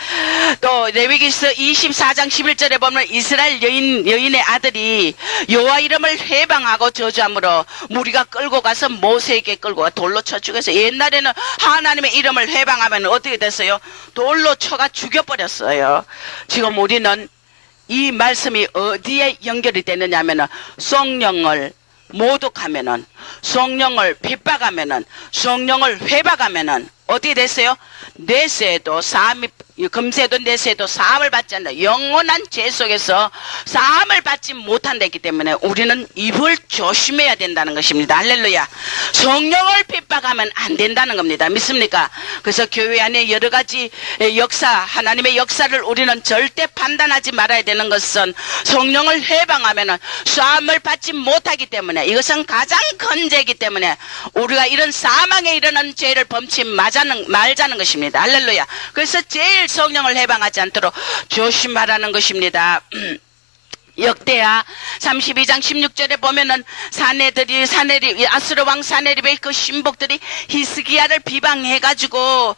또 레위기서 24장 11절에 보면 이스라엘 여인의 아들이 여호와 이름을 회방하고 저주함으로 무리가 끌고 가서 모세에게 끌고 돌로 쳐 죽여서, 옛날에는 하나님의 이름을 회방하면 어떻게 됐어요? 돌로 쳐가 죽여버렸어요. 지금 우리는 이 말씀이 어디에 연결이 되느냐 하면은 성령을 모독하면은, 성령을 핍박하면은, 성령을 회박하면은 어떻게 됐어요? 내세에도 사함이, 금세도 내세에도 사함을 받지 않는다. 영원한 죄 속에서 사함을 받지 못한다기 때문에 우리는 입을 조심해야 된다는 것입니다. 할렐루야. 성령을 핍박하면 안 된다는 겁니다. 믿습니까? 그래서 교회 안에 여러 가지 역사, 하나님의 역사를 우리는 절대 판단하지 말아야 되는 것은 성령을 해방하면 사함을 받지 못하기 때문에, 이것은 가장 큰 죄이기 때문에 우리가 이런 사망에 이르는 죄를 범치 말자는 것입니다. 할렐루야. 그래서 제일 성령을 해방하지 않도록 조심하라는 것입니다. 역대하 32장 16절에 보면은 아수르 왕 사네립의 그 신복들이 히스기야를 비방해가지고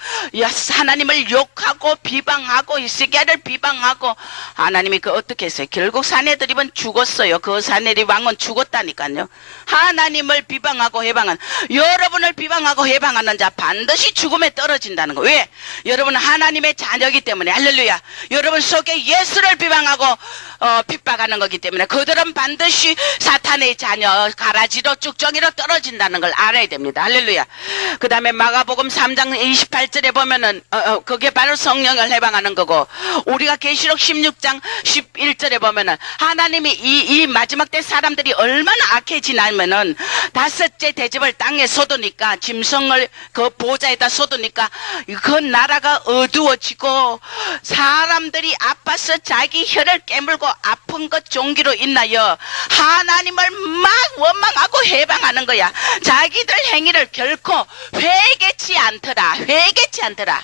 하나님을 욕하고 비방하고 히스기야를 비방하고, 하나님이 어떻게 했어요? 결국 사네립은 죽었어요. 그 사네립 왕은 죽었다니까요. 하나님을 비방하고 해방한, 여러분을 비방하고 해방하는 자 반드시 죽음에 떨어진다는 거. 왜? 여러분은 하나님의 자녀이기 때문에. 할렐루야. 여러분 속에 예수를 비방하고 핍박하는 거기 때문에 그들은 반드시 사탄의 자녀 가라지로 쭉정이로 떨어진다는 걸 알아야 됩니다. 할렐루야. 그 다음에 마가복음 3장 28절에 보면은 그게 바로 성령을 해방하는 거고, 우리가 계시록 16장 11절에 보면은 하나님이 이 마지막 때 사람들이 얼마나 악해지냐면은 다섯째 대접을 땅에 쏟으니까, 짐승을 그 보좌에다 쏟으니까 그 나라가 어두워지고 사람들이 아파서 자기 혀를 깨물고 아픈 것 종기로 인하여 하나님을 막 원망하고 해방하는 거야. 자기들 행위를 결코 회개치 않더라. 회개치 않더라.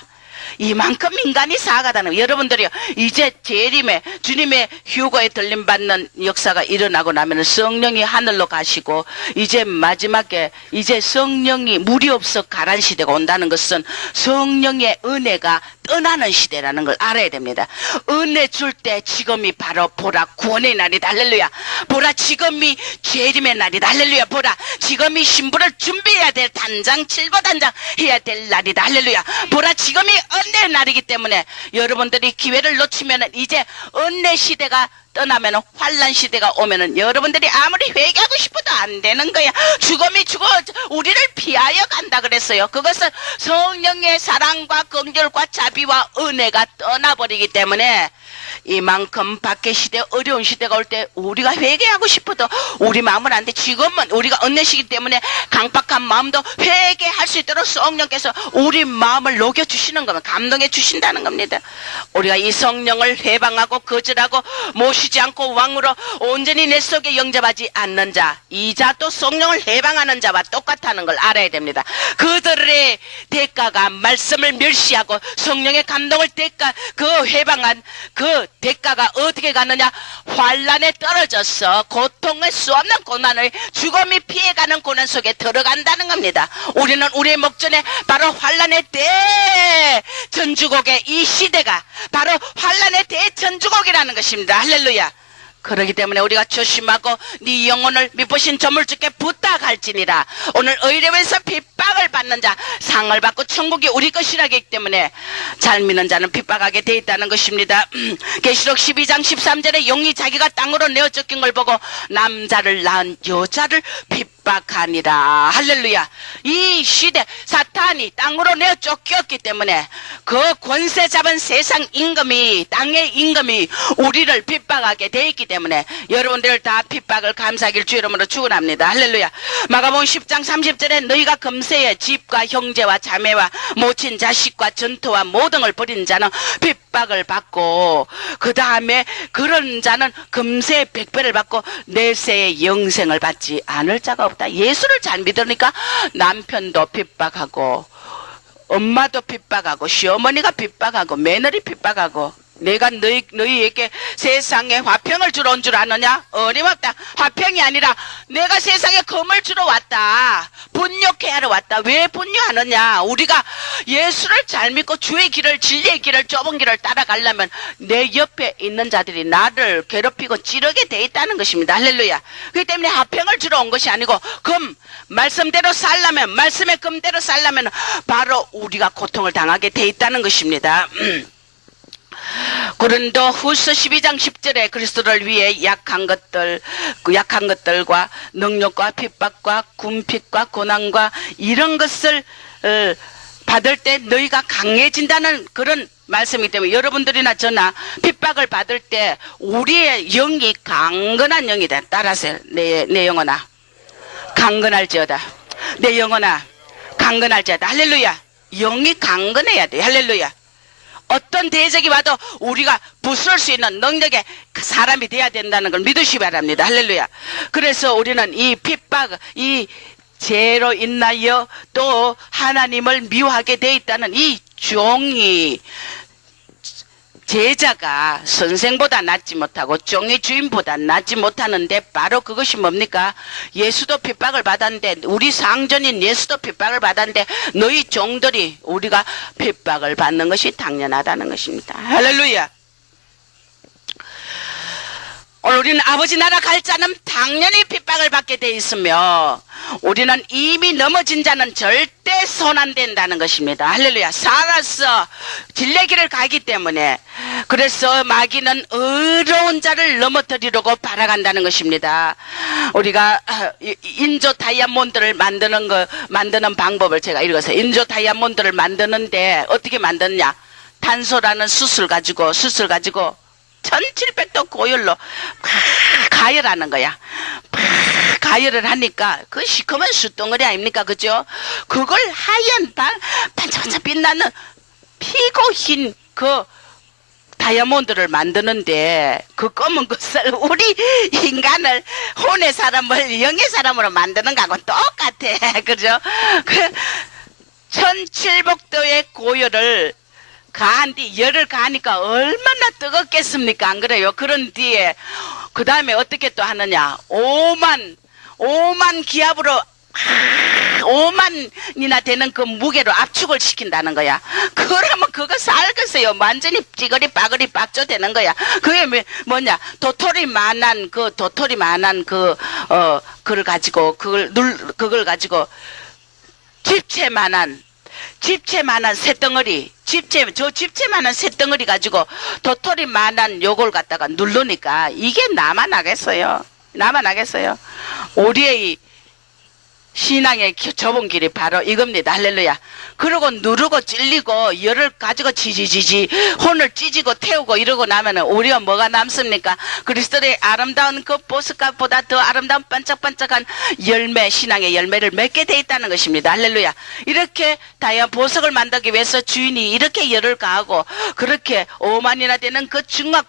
이만큼 인간이 사악하다는 거. 여러분들이요, 이제 재림에 주님의 휴거에 들림받는 역사가 일어나고 나면 성령이 하늘로 가시고, 이제 마지막에 이제 성령이 무리 없어 가란 시대가 온다는 것은 성령의 은혜가 떠나는 시대라는 걸 알아야 됩니다. 은혜 줄 때 지금이 바로 보라 구원의 날이다. 할렐루야. 보라 지금이 재림의 날이다. 할렐루야. 보라 지금이 신부를 준비해야 될 단장 칠보 단장 해야 될 날이다. 할렐루야. 보라 지금이 은혜의 날이기 때문에 여러분들이 기회를 놓치면 이제 은혜 시대가 떠나면 환란 시대가 오면은 여러분들이 아무리 회개하고 싶어도 안 되는 거야. 죽음이 죽어 우리를 피하여 간다 그랬어요. 그것은 성령의 사랑과 긍휼과 자비와 은혜가 떠나버리기 때문에 이만큼 밖의 시대, 어려운 시대가 올 때 우리가 회개하고 싶어도 우리 마음은 안 돼. 지금은 우리가 은혜시기 때문에 강박한 마음도 회개할 수 있도록 성령께서 우리 마음을 녹여주시는 겁니다. 감동해 주신다는 겁니다. 우리가 이 성령을 해방하고 거절하고 모시지 않고 왕으로 온전히 내 속에 영접하지 않는 자, 이 자도 성령을 해방하는 자와 똑같다는 걸 알아야 됩니다. 그들의 대가가 말씀을 멸시하고 성령의 감동을 그 해방한 그 대가가 어떻게 가느냐? 환란에 떨어져서 고통을 수 없는 고난을 죽음이 피해가는 고난 속에 들어간다는 겁니다. 우리는 우리의 목전에 바로 환란의 대전주곡의 이 시대가 바로 환란의 대전주곡이라는 것입니다. 할렐루야. 그렇기 때문에 우리가 조심하고 네 영혼을 미쁘신 저물주께 부탁할지니라. 오늘 의뢰에서 핍박을 받는 자 상을 받고 천국이 우리 것이라기 때문에 잘 믿는 자는 핍박하게 돼 있다는 것입니다. 계시록 12장 13절에 용이 자기가 땅으로 내어 쫓긴 걸 보고 남자를 낳은 여자를 핍박하니라. 할렐루야. 이 시대 사탄이 땅으로 내어 쫓겼기 때문에 그 권세 잡은 세상 임금이, 땅의 임금이 우리를 핍박하게 돼 있기 때문에 여러분들 다 핍박을 감사하길 주 이름으로 축원합니다. 할렐루야. 마가복음 10장 30절에 너희가 금세에 집과 형제와 자매와 모친 자식과 전토와 모든 걸 버린 자는 핍박을 받고, 그 다음에 그런 자는 금세 100배를 받고 내세의 영생을 받지 않을 자가 없다. 예수를 잘 믿으니까 남편도 핍박하고 엄마도 핍박하고 시어머니가 핍박하고 며느리 핍박하고, 내가 너희에게 세상에 화평을 주러 온 줄 아느냐? 어림없다. 화평이 아니라 내가 세상에 금을 주러 왔다. 분뇨케 하러 왔다. 왜 분뇨하느냐? 우리가 예수를 잘 믿고 주의 길을, 진리의 길을, 좁은 길을 따라가려면 내 옆에 있는 자들이 나를 괴롭히고 찌르게 돼 있다는 것입니다. 할렐루야. 그렇기 때문에 화평을 주러 온 것이 아니고 말씀대로 살려면, 말씀의 금대로 살려면 바로 우리가 고통을 당하게 돼 있다는 것입니다. 고린도 후서 12장 10절에 그리스도를 위해 약한 것들과 능력과 핍박과 궁핍과 고난과 이런 것을 받을 때 너희가 강해진다는 그런 말씀이기 때문에 여러분들이나 저나 핍박을 받을 때 우리의 영이 강건한 영이다. 따라하세요. 내 영혼아 강건할지어다. 내 영혼아 강건할지어다. 할렐루야. 영이 강건해야 돼. 할렐루야. 어떤 대적이 와도 우리가 부술 수 있는 능력의 사람이 돼야 된다는 걸 믿으시기 바랍니다. 할렐루야. 그래서 우리는 이 핍박, 이 죄로 인하여 또 하나님을 미워하게 돼 있다는 이 종이, 제자가 선생보다 낫지 못하고 종의 주인보다 낫지 못하는데 바로 그것이 뭡니까? 예수도 핍박을 받았는데, 우리 상전인 예수도 핍박을 받았는데 너희 종들이 우리가 핍박을 받는 것이 당연하다는 것입니다. 할렐루야. 오늘 우리는 아버지 나라 갈 자는 당연히 핍박을 받게 돼 있으며, 우리는 이미 넘어진 자는 절대 손 안 된다는 것입니다. 할렐루야. 살아서 진리의 길을 가기 때문에 그래서 마귀는 의로운 자를 넘어뜨리려고 발악한다는 것입니다. 우리가 인조 다이아몬드를 만드는 방법을 제가 읽어서 인조 다이아몬드를 만드는데 어떻게 만드느냐? 탄소라는 수술 가지고 1700도 고열로 가열하는 거야. 가열을 하니까 그 시커먼 숯덩어리 아닙니까? 그죠? 그걸 하얀 반짝반짝 빛나는 피고 흰 그 다이아몬드를 만드는데 그 검은 것을 우리 인간을 혼의 사람을 영의 사람으로 만드는 거하고 똑같아. 그죠? 그 1700도의 고열을 가한 뒤 열을 가하니까 얼마나 뜨겁겠습니까? 안 그래요? 그런 뒤에 그 다음에 어떻게 또 하느냐? 5만 기압으로 5만이나 되는 그 무게로 압축을 시킨다는 거야. 그러면 그거 살겠어요. 완전히 찌그리 빠그리 박조 되는 거야. 그게 뭐냐? 도토리만한 그걸 가지고 그걸 가지고 집채만한 쇳덩어리, 집채만한 쇳덩어리 가지고 도토리만한 요걸 갖다가 누르니까 이게 나만 하겠어요. 우리의 신앙의 좁은 길이 바로 이겁니다. 할렐루야. 그러고 누르고 찔리고 열을 가지고 지지지지 혼을 찢고 태우고 이러고 나면은 우리가 뭐가 남습니까? 그리스도의 아름다운 그 보석값보다 더 아름다운 반짝반짝한 열매, 신앙의 열매를 맺게 돼 있다는 것입니다. 할렐루야. 이렇게 보석을 만들기 위해서 주인이 이렇게 열을 가하고 그렇게 5만이나 되는 그 중압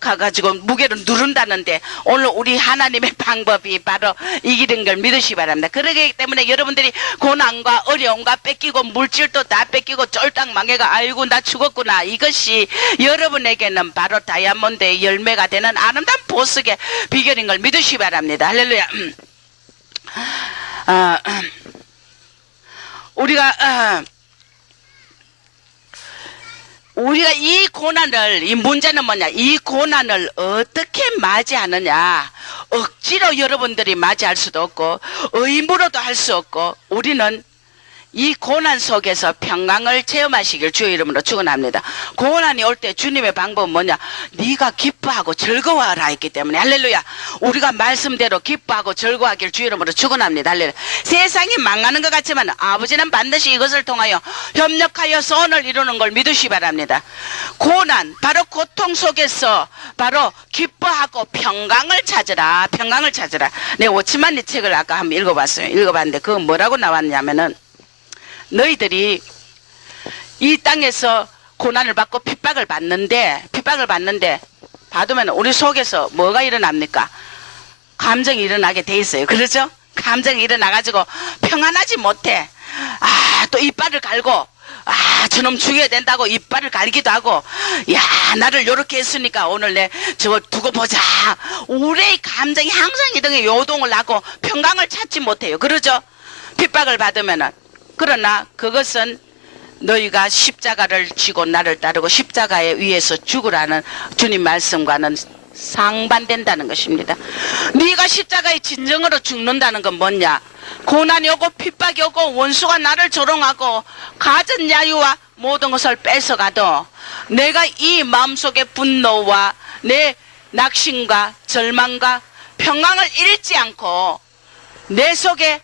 가가지고 무게를 누른다는데 오늘 우리 하나님의 방법이 바로 이 길인 걸 믿으시기 바랍니다. 그러기 때문에 여러분들이 고난과 어려움과 뺏기고 물질도 다 뺏기고 쫄딱 망해가 아이고 나 죽었구나, 이것이 여러분에게는 바로 다이아몬드의 열매가 되는 아름다운 보석의 비결인 걸 믿으시기 바랍니다. 할렐루야. 우리가 이 고난을, 이 문제는 뭐냐? 이 고난을 어떻게 맞이하느냐? 억지로 여러분들이 맞이할 수도 없고 의무로도 할 수 없고 우리는 이 고난 속에서 평강을 체험하시길 주의 이름으로 축원합니다. 고난이 올 때 주님의 방법은 뭐냐? 네가 기뻐하고 즐거워하라 했기 때문에 할렐루야. 우리가 말씀대로 기뻐하고 즐거워하길 주의 이름으로 축원합니다. 할렐루야. 세상이 망하는 것 같지만 아버지는 반드시 이것을 통하여 협력하여 선을 이루는 걸 믿으시기 바랍니다. 고난, 바로 고통 속에서 바로 기뻐하고 평강을 찾으라. 내 오치만리 책을 아까 한번 읽어봤는데 그거 뭐라고 나왔냐면은 너희들이 이 땅에서 고난을 받고 핍박을 받는데 받으면 우리 속에서 뭐가 일어납니까? 감정이 일어나게 돼 있어요. 그렇죠? 감정이 일어나가지고 평안하지 못해. 또 이빨을 갈고 저놈 죽여야 된다고 이빨을 갈기도 하고, 야 나를 요렇게 했으니까 오늘 내 저거 두고 보자. 우리의 감정이 항상 이등에 요동을 하고 평강을 찾지 못해요. 그러죠? 핍박을 받으면은. 그러나 그것은 너희가 십자가를 지고 나를 따르고 십자가에 위에서 죽으라는 주님 말씀과는 상반된다는 것입니다. 네가 십자가에 진정으로 죽는다는 건 뭐냐? 고난이 오고 핍박이 오고 원수가 나를 조롱하고 가진 야유와 모든 것을 뺏어가도 내가 이 마음속의 분노와 내 낙심과 절망과 평강을 잃지 않고 내 속에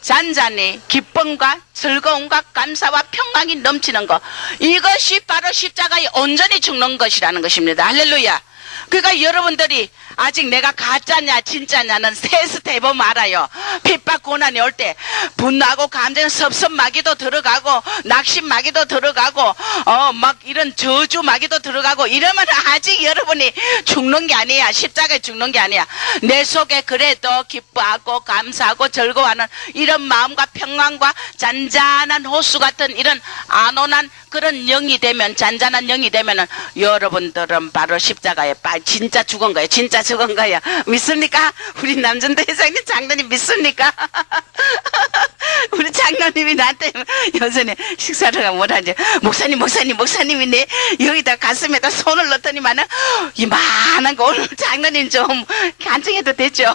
잔잔히 기쁨과 즐거움과 감사와 평강이 넘치는 것, 이것이 바로 십자가에 온전히 죽는 것이라는 것입니다. 할렐루야. 그러니까 여러분들이 아직 내가 가짜냐 진짜냐는 세 스텝을 알아요. 핍박 고난이 올 때 분노하고 감정 섭섭마귀도 들어가고 낙심마귀도 들어가고 막 이런 저주마귀도 들어가고 이러면 아직 여러분이 죽는 게 아니야. 십자가에 죽는 게 아니야. 내 속에 그래도 기뻐하고 감사하고 즐거워하는 이런 마음과 평안과 잔잔한 호수 같은 이런 안온한 그런 영이 되면, 잔잔한 영이 되면은 여러분들은 바로 십자가에 진짜 죽은 거예요. 진짜 죽은 거예요. 믿습니까? 우리 남전도 회장님, 장로님 믿습니까? 우리 장로님이 나한테 요새는 식사를 못하지. 목사님이 내 여기다 가슴에다 손을 넣더니만은 이만한 거 오늘 장로님 좀 간증해도 되죠?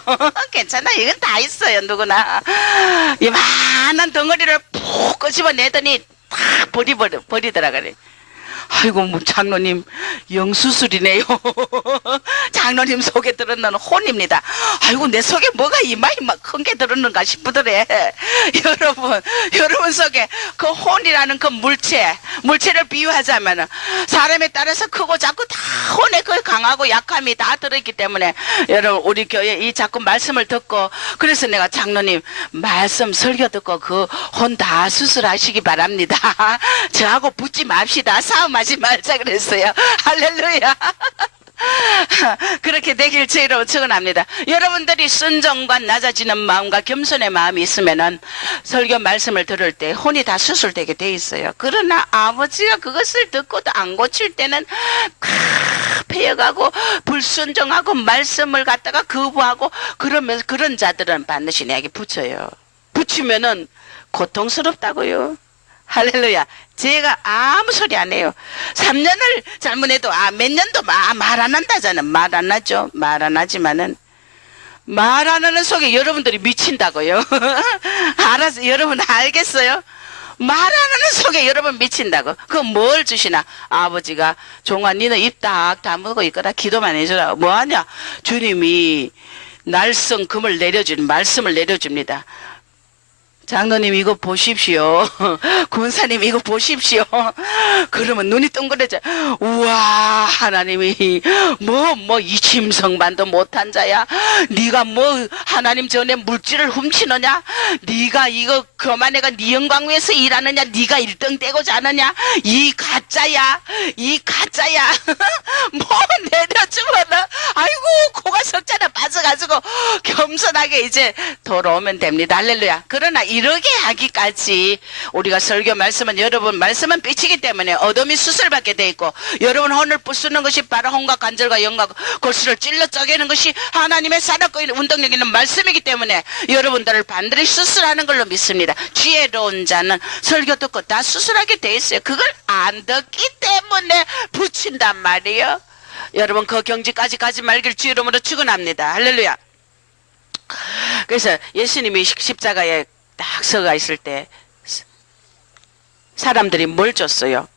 괜찮아. 이건 다 있어요. 누구나. 이만한 덩어리를 푹 끄집어내더니 탁 버리더라 그래. 아이고 뭐 장로님 영수술이네요. 장로님 속에 들었는 혼입니다. 아이고 내 속에 뭐가 이마이 막 큰 게 들었는가 싶더래. 여러분 속에 그 혼이라는 그 물체를 비유하자면 사람에 따라서 크고 작고 다 혼에 그 강하고 약함이 다 들어있기 때문에 여러분 우리 교회 이 자꾸 말씀을 듣고 그래서 내가 장로님 말씀 설교 듣고 그 혼 다 수술하시기 바랍니다. 저하고 붙지 맙시다. 싸움하지 말자 그랬어요. 할렐루야. 그렇게 되길 주의로 축원합니다. 여러분들이 순종과 낮아지는 마음과 겸손의 마음이 있으면은 설교 말씀을 들을 때 혼이 다 수술되게 돼 있어요. 그러나 아버지가 그것을 듣고도 안 고칠 때는 패여가고 불순종하고 말씀을 갖다가 거부하고 그러면서 그런 자들은 반드시 내게 붙여요. 붙이면은 고통스럽다고요. 할렐루야. 제가 아무 소리 안 해요. 3년을 잘못해도 몇 년도 말 안 한다잖아. 말 안 하죠. 말 안 하지만은 말 안 하는 속에 여러분들이 미친다고요. 알아서 여러분 알겠어요? 말 안 하는 속에 여러분 미친다고. 그럼 뭘 주시나? 아버지가 종아 니는 입 딱 다물고 있거라. 기도만 해주라. 뭐하냐? 주님이 날성 금을 내려주는 말씀을 내려줍니다. 장로님 이거 보십시오. 군사님 이거 보십시오. 그러면 눈이 동그래져. 우와 하나님이 뭐 이침성반도 못한 자야. 네가 뭐 하나님 전에 물질을 훔치느냐. 네가 이거 그만해가 네 영광 위해서 일하느냐. 네가 1등 떼고자 하느냐. 이 가짜야. 뭐 내려주면은 아이고 고가 석자나 빠져가지고 겸손하게 이제 돌아오면 됩니다. 할렐루야. 그러나 이렇게 하기까지 우리가 설교 말씀은 여러분 말씀은 삐치기 때문에 어둠이 수술받게 돼 있고 여러분 혼을 부수는 것이 바로 혼과 관절과 영과 골수를 찔러 쪼개는 것이 하나님의 살았고 운동력 있는 말씀이기 때문에 여러분들을 반드시 수술하는 걸로 믿습니다. 지혜로운 자는 설교 듣고 다 수술하게 돼 있어요. 그걸 안 듣기 때문에 붙인단 말이에요. 여러분 그 경지까지 가지 말길 주 이름으로 축원합니다. 할렐루야. 그래서 예수님이 십자가에 딱 서가 있을 때 사람들이 뭘 줬어요?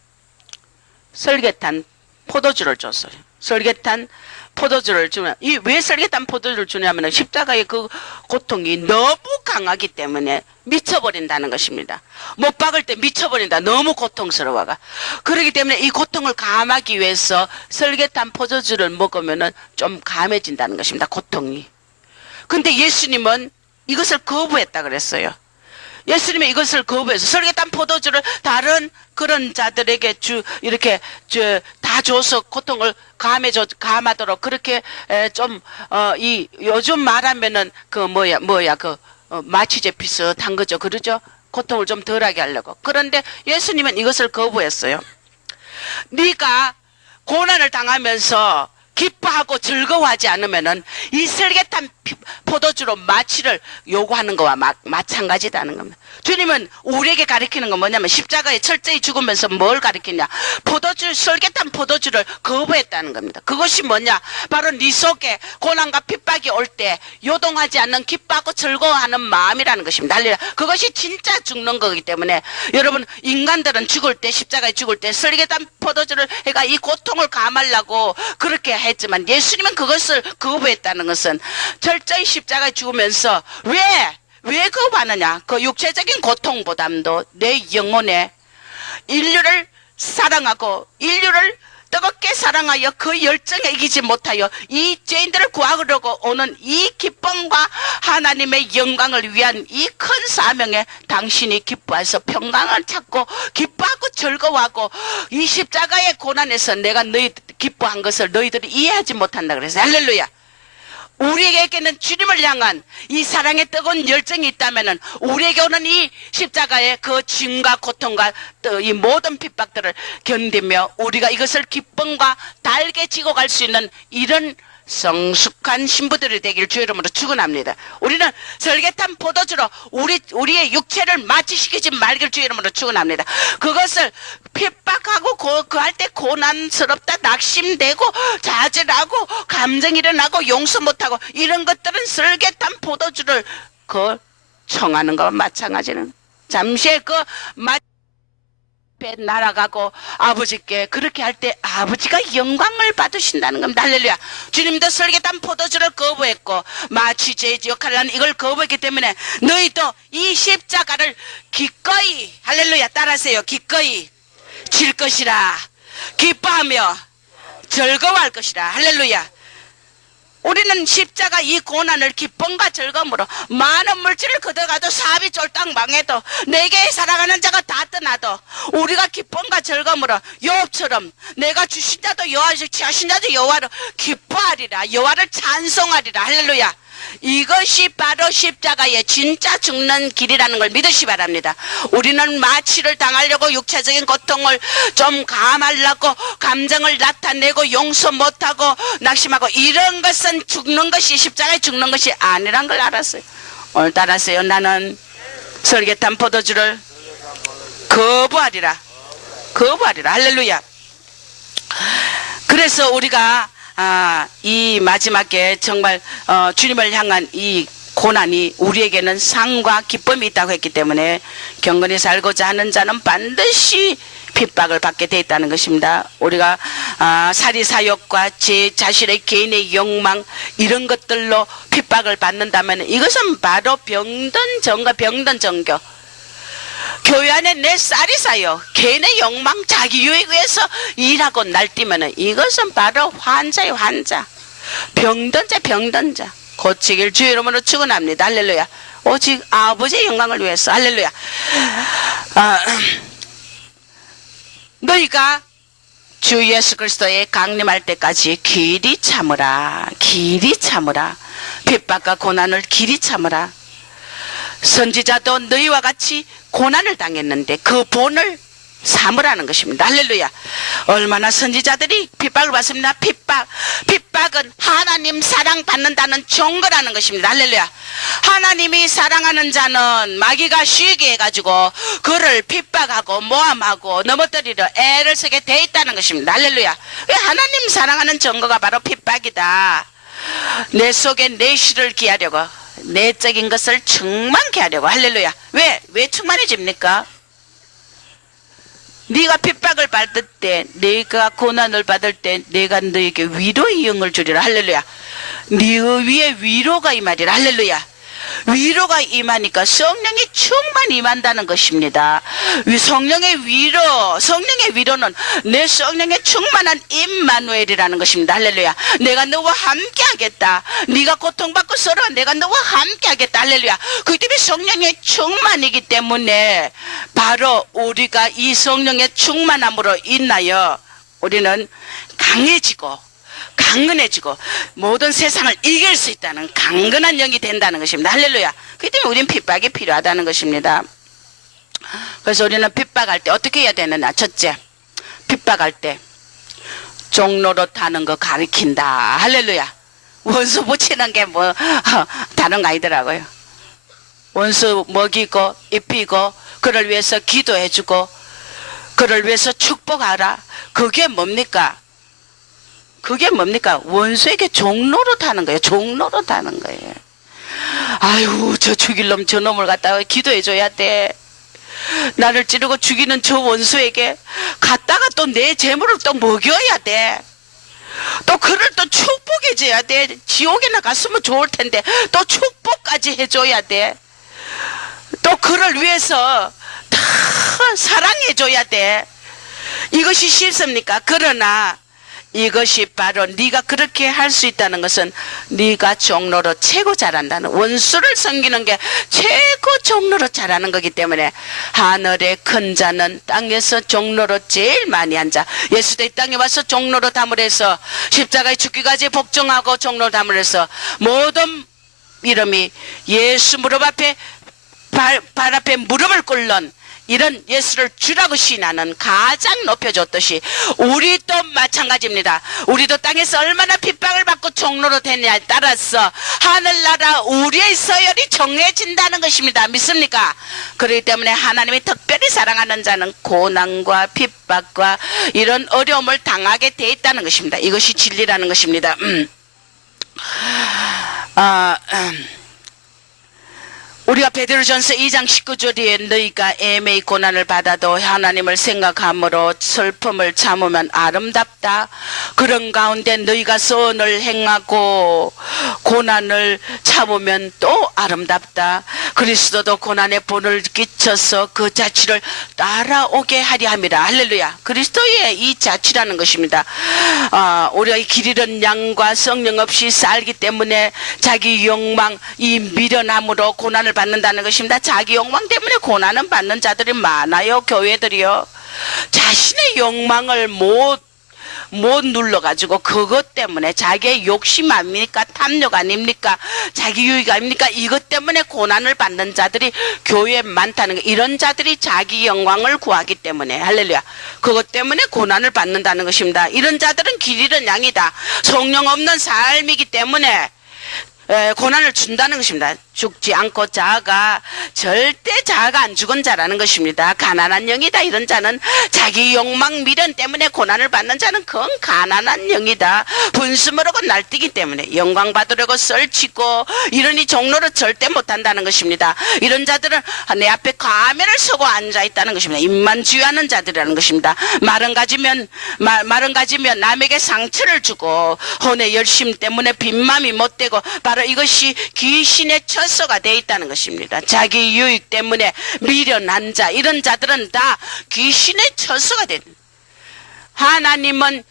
설계탄 포도주를 줬어요. 설계탄 포도주를 주면 왜 설계탄 포도주를 주냐면 십자가의 그 고통이 너무 강하기 때문에 미쳐버린다는 것입니다. 못 박을 때 미쳐버린다. 너무 고통스러워가. 그렇기 때문에 이 고통을 감하기 위해서 설계탄 포도주를 먹으면은 좀 감해진다는 것입니다. 고통이. 근데 예수님은 이것을 거부했다 그랬어요. 예수님이 이것을 거부해서 설계탄 포도주를 다른 그런 자들에게 이렇게 다 줘서 고통을 감하도록 그렇게 이 요즘 말하면은 마취제 비슷한 거죠. 그러죠? 고통을 좀 덜하게 하려고. 그런데 예수님은 이것을 거부했어요. 네가 고난을 당하면서 기뻐하고 즐거워하지 않으면은 이 설계탄 포도주로 마취를 요구하는 거와 마찬가지다는 겁니다. 주님은 우리에게 가르치는 건 뭐냐면 십자가에 철저히 죽으면서 뭘 가르치냐? 설계탄 포도주를 거부했다는 겁니다. 그것이 뭐냐? 바로 네 속에 고난과 핍박이 올 때 요동하지 않는 기뻐하고 즐거워하는 마음이라는 것입니다. 그것이 진짜 죽는 거기 때문에 여러분 인간들은 죽을 때 십자가에 죽을 때 설계탄 포도주를 해가 이 고통을 감하려고 그렇게 했지만 예수님은 그것을 거부했다는 것은 철저히 십자가에 죽으면서 왜 거부하느냐? 그 육체적인 고통보다도 내 영혼에 인류를 사랑하고 인류를 뜨겁게 사랑하여 그 열정에 이기지 못하여 이 죄인들을 구하려고 오는 이 기쁨과 하나님의 영광을 위한 이 큰 사명에 당신이 기뻐해서 평강을 찾고 기뻐하고 즐거워하고 이 십자가의 고난에서 내가 너희 기뻐한 것을 너희들이 이해하지 못한다 그래서 할렐루야. 우리에게는 주님을 향한 이 사랑의 뜨거운 열정이 있다면은 우리에게 오는 이 십자가의 그 짐과 고통과 또 이 모든 핍박들을 견디며 우리가 이것을 기쁨과 달게 지고 갈 수 있는 이런 성숙한 신부들이 되길 주 이름으로 축원합니다. 우리는 설계탄 포도주로 우리의 육체를 마취시키지 말길 주 이름으로 축원합니다. 그것을 핍박하고 그 할 때 고난스럽다 낙심되고 좌절하고 감정이 일어나고 용서 못하고 이런 것들은 설계탄 포도주를 청하는 것과 마찬가지는 잠시의 앞에 날아가고 아버지께 그렇게 할 때 아버지가 영광을 받으신다는 겁니다. 할렐루야. 주님도 설계단 포도주를 거부했고 마치 제 역할을 하는 이걸 거부했기 때문에 너희도 이 십자가를 기꺼이 할렐루야 따라하세요. 기꺼이 질 것이라 기뻐하며 즐거워할 것이라. 할렐루야. 우리는 십자가 이 고난을 기쁨과 즐거움으로 많은 물질을 거둬가도 사업이 쫄딱 망해도 내게 사랑하는 자가 다 떠나도 우리가 기쁨과 즐거움으로 여호와처럼 내가 주신 자도 여호와시고 취하신 자도 여호와로 기뻐하리라. 여호와를 찬송하리라. 할렐루야. 이것이 바로 십자가의 진짜 죽는 길이라는 걸 믿으시 바랍니다. 우리는 마취를 당하려고 육체적인 고통을 좀 감하려고 감정을 나타내고 용서 못하고 낙심하고 이런 것은 죽는 것이 십자가에 죽는 것이 아니란 걸 알았어요. 오늘 따라하세요. 나는 설계탄 포도주를 거부하리라. 거부하리라. 할렐루야. 그래서 우리가 이 마지막에 정말 주님을 향한 이 고난이 우리에게는 상과 기쁨이 있다고 했기 때문에 경건히 살고자 하는 자는 반드시 핍박을 받게 돼 있다는 것입니다. 우리가 사리사욕과 제 자신의 개인의 욕망 이런 것들로 핍박을 받는다면 이것은 바로 병든 정과 병든 정교. 교회 안에 내 쌀이 사요. 개인의 욕망, 자기 유익 위해서 일하고 날뛰면 이것은 바로 환자예요. 환자. 병든 자, 병든 자. 고치길 주의 이름으로 축원합니다. 할렐루야. 오직 아버지의 영광을 위해서. 할렐루야. 너희가 주 예수 그리스도의 강림할 때까지 길이 참으라. 길이 참으라. 핍박과 고난을 길이 참으라. 선지자도 너희와 같이 고난을 당했는데 그 본을 삼으라는 것입니다. 할렐루야. 얼마나 선지자들이 핍박을 받습니다. 핍박은 하나님 사랑받는다는 증거라는 것입니다. 할렐루야. 하나님이 사랑하는 자는 마귀가 쉬게 해가지고 그를 핍박하고 모함하고 넘어뜨리려 애를 쓰게 돼 있다는 것입니다. 할렐루야. 왜 하나님 사랑하는 증거가 바로 핍박이다. 내 속에 내실을 기하려고 내적인 것을 충만케 하려고. 할렐루야. 왜 충만해집니까? 네가 핍박을 받을 때, 네가 고난을 받을 때 내가 너에게 위로의 영을 주리라. 할렐루야. 네 위에 위로가 임하리라. 할렐루야. 위로가 임하니까 성령이 충만 임한다는 것입니다. 성령의 위로는 내 성령의 충만한 임마누엘이라는 것입니다. 할렐루야. 내가 너와 함께 하겠다. 네가 고통받고 서로 내가 너와 함께 하겠다. 할렐루야. 그 때문에 성령의 충만이기 때문에 바로 우리가 이 성령의 충만함으로 인하여 우리는 강해지고 모든 세상을 이길 수 있다는 강건한 영이 된다는 것입니다. 할렐루야. 그렇기 때문에 우리는 핍박이 필요하다는 것입니다. 그래서 우리는 핍박할 때 어떻게 해야 되느냐. 첫째, 핍박할 때 종로릇 하는 거 가르친다. 할렐루야. 원수 붙이는 게 뭐 다른 거 아니더라고요. 원수 먹이고 입히고 그를 위해서 기도해주고 그를 위해서 축복하라. 그게 뭡니까? 원수에게 종로릇 하는 거예요. 종로릇 하는 거예요. 아유, 저 죽일 놈, 저 놈을 갖다가 기도해줘야 돼. 나를 찌르고 죽이는 저 원수에게 갖다가 또 내 재물을 또 먹여야 돼. 또 그를 또 축복해줘야 돼. 지옥에나 갔으면 좋을 텐데 또 축복까지 해줘야 돼. 또 그를 위해서 다 사랑해줘야 돼. 이것이 쉽습니까? 그러나 이것이 바로 네가 그렇게 할 수 있다는 것은 네가 종로로 최고 잘한다는, 원수를 섬기는 게 최고 종로로 잘하는 거기 때문에 하늘의 큰 자는 땅에서 종로로 제일 많이 한 자. 예수도 이 땅에 와서 종로로 담을 해서 십자가에 죽기까지 복종하고 종로로 담을 해서 모든 이름이 예수 무릎 앞에 발 앞에 무릎을 꿇는 이런 예수를 주라고 시인하는 가장 높여줬듯이 우리도 마찬가지입니다. 우리도 땅에서 얼마나 핍박을 받고 종로로 되느냐에 따라서 하늘나라 우리의 서열이 정해진다는 것입니다. 믿습니까? 그렇기 때문에 하나님이 특별히 사랑하는 자는 고난과 핍박과 이런 어려움을 당하게 돼 있다는 것입니다. 이것이 진리라는 것입니다. 우리가 베드로전서 2장 19절에 너희가 애매히 고난을 받아도 하나님을 생각함으로 슬픔을 참으면 아름답다. 그런 가운데 너희가 선을 행하고 고난을 참으면 또 아름답다. 그리스도도 고난의 본을 끼쳐서 그 자취를 따라오게 하리 함이라. 할렐루야. 그리스도의 이 자취라는 것입니다. 우리가 이 길 잃은 양과 성령 없이 살기 때문에 자기 욕망, 이 미련함으로 고난을 받는다는 것입니다. 자기 욕망 때문에 고난을 받는 자들이 많아요. 교회들이요. 자신의 욕망을 못 눌러가지고 그것 때문에 자기의 욕심 아닙니까? 탐욕 아닙니까? 자기 유익 아닙니까? 이것 때문에 고난을 받는 자들이 교회에 많다는 거. 이런 자들이 자기 영광을 구하기 때문에 할렐루야. 그것 때문에 고난을 받는다는 것입니다. 이런 자들은 길 잃은 양이다. 성령 없는 삶이기 때문에 고난을 준다는 것입니다. 죽지 않고 자아가 절대 자아가 안 죽은 자라는 것입니다. 가난한 영이다. 이런 자는 자기 욕망 미련 때문에 고난을 받는 자는 그건 가난한 영이다. 분수모르고 날뛰기 때문에 영광 받으려고 썰치고 이러니 종로를 절대 못한다는 것입니다. 이런 자들은 내 앞에 가면을 서고 앉아있다는 것입니다. 입만 주의하는 자들이라는 것입니다. 말은 가지면 남에게 상처를 주고 혼의 열심 때문에 빈맘이 못되고 바로 이것이 귀신의 처소가 되어 있다는 것입니다. 자기 유익 때문에 미련한 자, 이런 자들은 다 귀신의 처소가 됩니다. 하나님은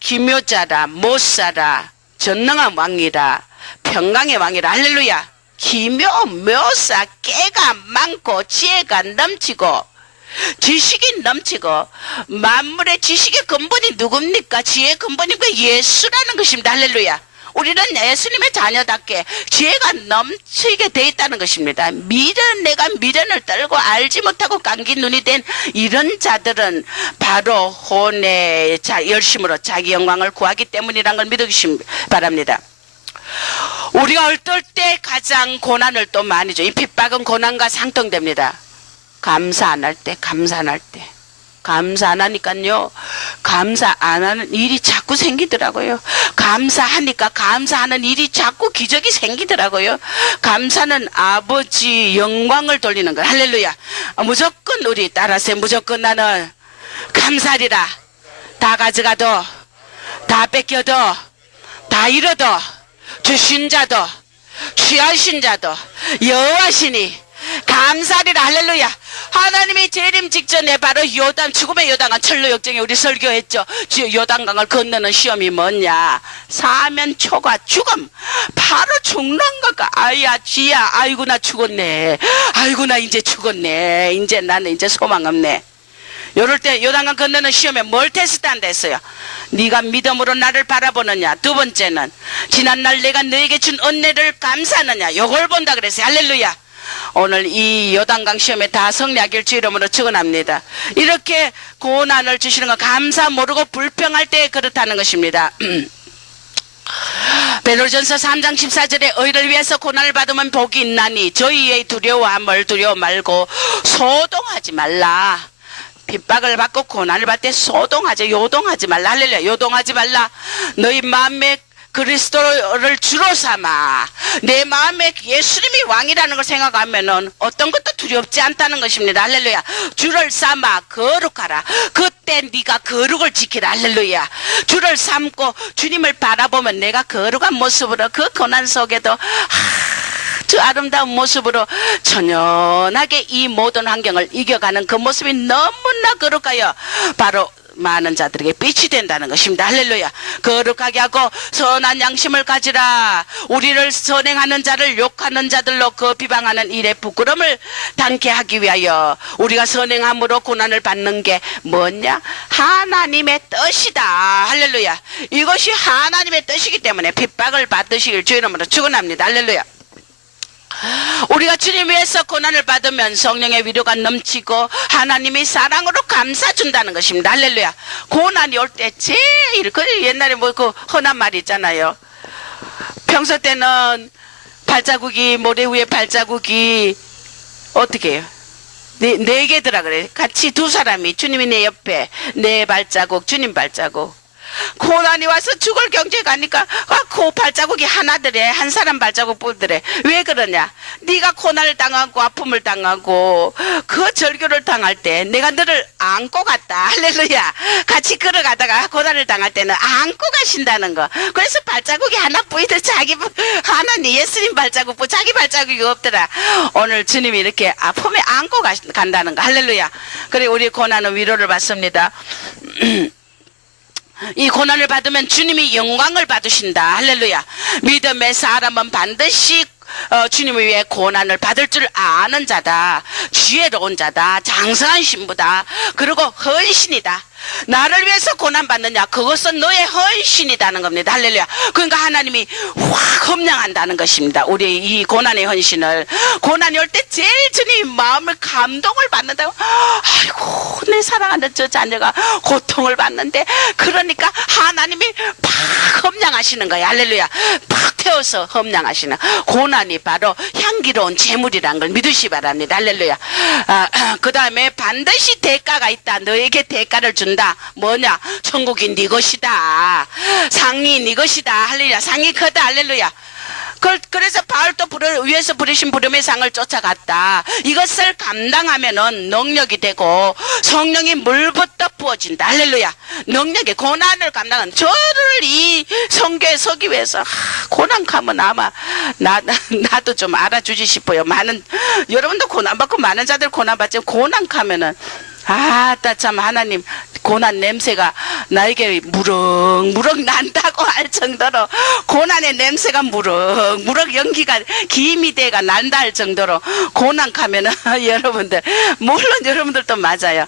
기묘자라, 못사라, 전능한 왕이라, 평강의 왕이라. 할렐루야. 기묘, 묘사, 깨가 많고 지혜가 넘치고 지식이 넘치고 만물의 지식의 근본이 누굽니까? 지혜의 근본이 예수라는 것입니다. 할렐루야. 우리는 예수님의 자녀답게 지혜가 넘치게 돼 있다는 것입니다. 내가 미련을 떨고 알지 못하고 감긴 눈이 된 이런 자들은 바로 혼의 열심으로 자기 영광을 구하기 때문이라는 걸 믿으시기 바랍니다. 우리가 어떨 때 가장 고난을 또 많이 줘. 이 핍박은 고난과 상통됩니다. 감사 안 할 때, 감사 안 할 때. 감사 안 하니까요, 감사 안 하는 일이 자꾸 생기더라고요. 감사하니까 감사하는 일이 자꾸 기적이 생기더라고요. 감사는 아버지 영광을 돌리는 거예요. 할렐루야. 무조건 우리 따라서 무조건 나는 감사하리라. 다 가져가도, 다 뺏겨도, 다 잃어도, 주신 자도, 취하신 자도, 여호와시니 감사리라. 할렐루야. 하나님이 재림 직전에 바로 죽음의 요단강 철로 역정에 우리 설교했죠. 요단강을 건너는 시험이 뭐냐? 사면 초과 죽음. 바로 죽는 거가. 아야 쥐야, 아이고 나 죽었네. 아이고 나 이제 죽었네. 이제 나는 이제 소망 없네. 이럴 때 요단강 건너는 시험에 뭘 테스트한다 했어요? 네가 믿음으로 나를 바라보느냐. 두 번째는 지난날 내가 너에게 준 은혜를 감사하느냐. 요걸 본다 그랬어요. 할렐루야. 오늘 이 요단강 시험에 다 성례하길 주 이름으로 축원합니다. 이렇게 고난을 주시는 거 감사 모르고 불평할 때 그렇다는 것입니다. 베드로전서 3장 14절에 의를 위해서 고난을 받으면 복이 있나니 저희의 두려워함을 두려워 말고 소동하지 말라. 핍박을 받고 고난을 받을 때 소동하지, 요동하지 말라. 할렐루야. 요동하지 말라. 너희 마음에 그리스도를 주로 삼아 내 마음에 예수님이 왕이라는 걸 생각하면은 어떤 것도 두렵지 않다는 것입니다. 할렐루야. 주를 삼아 거룩하라. 그때 네가 거룩을 지키라. 할렐루야. 주를 삼고 주님을 바라보면 내가 거룩한 모습으로 그 고난 속에도 아주 아름다운 모습으로 천연하게 이 모든 환경을 이겨가는 그 모습이 너무나 거룩하여 바로 많은 자들에게 빛이 된다는 것입니다. 할렐루야. 거룩하게 하고 선한 양심을 가지라. 우리를 선행하는 자를 욕하는 자들로 그 비방하는 일에 부끄러움을 당케 하기 위하여 우리가 선행함으로 고난을 받는 게 뭐냐? 하나님의 뜻이다. 할렐루야. 이것이 하나님의 뜻이기 때문에 핍박을 받으시길 주 이름으로 축원합니다. 할렐루야. 우리가 주님 위해서 고난을 받으면 성령의 위로가 넘치고 하나님이 사랑으로 감사 준다는 것입니다. 할렐루야. 고난이 올 때 제일 옛날에 뭐 그 흔한 말이 있잖아요. 평소 때는 발자국이 모래 위에 발자국이 어떻게 해요? 네 개더라 그래. 같이 두 사람이 주님이 내 옆에 내 발자국 주님 발자국. 고난이 와서 죽을 경지에 가니까 그 발자국이 하나더래. 한 사람 발자국 뿐더래. 왜 그러냐? 네가 고난을 당하고 아픔을 당하고 그 절규를 당할 때 내가 너를 안고 갔다. 할렐루야. 같이 걸어가다가 고난을 당할 때는 안고 가신다는 거. 그래서 발자국이 하나 보이더 자기 하나님 예수님 발자국 자기 발자국이 없더라. 오늘 주님이 이렇게 아픔에 안고 간다는 거. 할렐루야. 그래 우리 고난은 위로를 받습니다. 이 고난을 받으면 주님이 영광을 받으신다. 할렐루야. 믿음의 사람은 반드시 주님을 위해 고난을 받을 줄 아는 자다. 지혜로운 자다. 장성한 신부다. 그리고 헌신이다. 나를 위해서 고난받느냐? 그것은 너의 헌신이다는 겁니다. 할렐루야. 그러니까 하나님이 확 험량한다는 것입니다. 우리 이 고난의 헌신을. 고난이 올 때 제일 주님 마음을 감동을 받는다고. 아이고 내 사랑하는 저 자녀가 고통을 받는데 그러니까 하나님이 팍 험량하시는 거야. 할렐루야. 팍 태워서 험량하시는 고난이 바로 향기로운 재물이란 걸 믿으시 바랍니다. 할렐루야. 그 다음에 반드시 대가가 있다. 너에게 대가를 준다. 뭐냐? 천국이 네 것이다. 상이 네 것이다. 할렐루야. 상이 크다. 할렐루야. 그래서 바울도 위에서 부르신 부름의 상을 쫓아갔다. 이것을 감당하면은 능력이 되고 성령이 물부터 부어진다. 할렐루야. 능력이 고난을 감당한 저를 이 성교에 서기 위해서 고난 가면 아마 나도 좀 알아주지 싶어요. 여러분도 고난 받고 많은 자들 고난 받지만 고난 가면은 참 하나님 고난 냄새가 나에게 무럭무럭 난다고 할 정도로 고난의 냄새가 무럭무럭 연기가 기미대가 난다 할 정도로 고난 가면은 여러분들 물론 여러분들도 맞아요.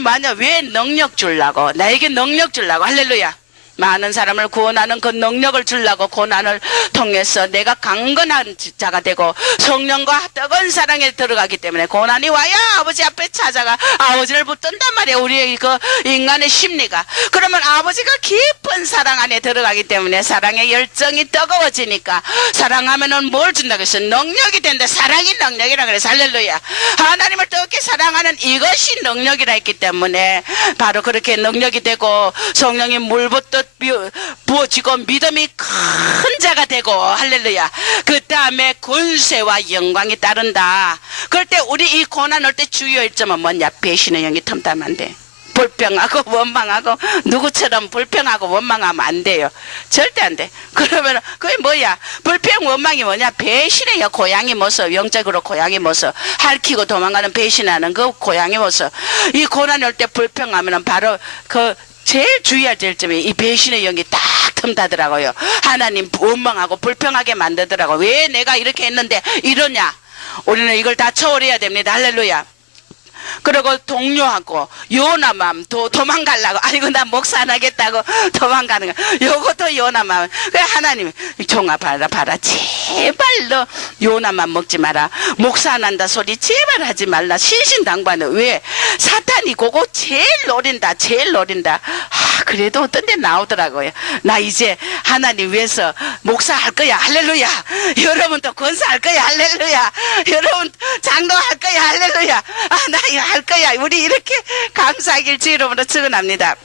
만약 왜 능력 주려고 나에게 능력 주려고 할렐루야. 많은 사람을 구원하는 그 능력을 주려고 고난을 통해서 내가 강건한 자가 되고 성령과 뜨거운 사랑에 들어가기 때문에 고난이 와야 아버지 앞에 찾아가 아버지를 붙든단 말이에요. 우리의 그 인간의 심리가. 그러면 아버지가 깊은 사랑 안에 들어가기 때문에 사랑의 열정이 뜨거워지니까 사랑하면은 뭘 준다고 했어? 능력이 된다. 사랑이 능력이라 그래서 할렐루야. 하나님을 뜨겁게 사랑하는 이것이 능력이라 했기 때문에 바로 그렇게 능력이 되고 성령이 물붓듯 부어지고 믿음이 큰 자가 되고 할렐루야. 그 다음에 권세와 영광이 따른다. 그럴 때 우리 이 고난 올 때 주요 일점은 뭐냐? 배신의 영이 틈타면 안 돼. 불평하고 원망하고 누구처럼 불평하고 원망하면 안 돼요. 절대 안 돼. 그러면 그게 뭐야? 불평 원망이 뭐냐? 배신의 영. 고양이 모습. 영적으로 고양이 모습. 핥히고 도망가는 배신하는 그 고양이 모습. 이 고난이 올 때 불평하면 바로 제일 주의할 점이 이 배신의 영이 딱 틈타더라고요. 하나님 원망하고 불평하게 만들더라고. 왜 내가 이렇게 했는데 이러냐? 우리는 이걸 다 초월해야 됩니다. 할렐루야. 그리고 동료하고 요나맘 도망가려고 아이고 나 목사 안 하겠다고 도망가는 거 요것도 요나맘. 그래 하나님 종아 봐라 제발 너 요나맘 먹지 마라. 목사 안 한다 소리 제발 하지 말라. 신신당부하는. 왜? 사탄이 그거 제일 노린다. 그래도 어떤 데 나오더라고요. 나 이제 하나님 위해서 목사 할 거야. 할렐루야. 여러분도 권사할 거야. 할렐루야. 여러분 장로 할 거야. 할렐루야. 나 이거 할 거야. 우리 이렇게 감사하길 주 이름으로 축원합니다.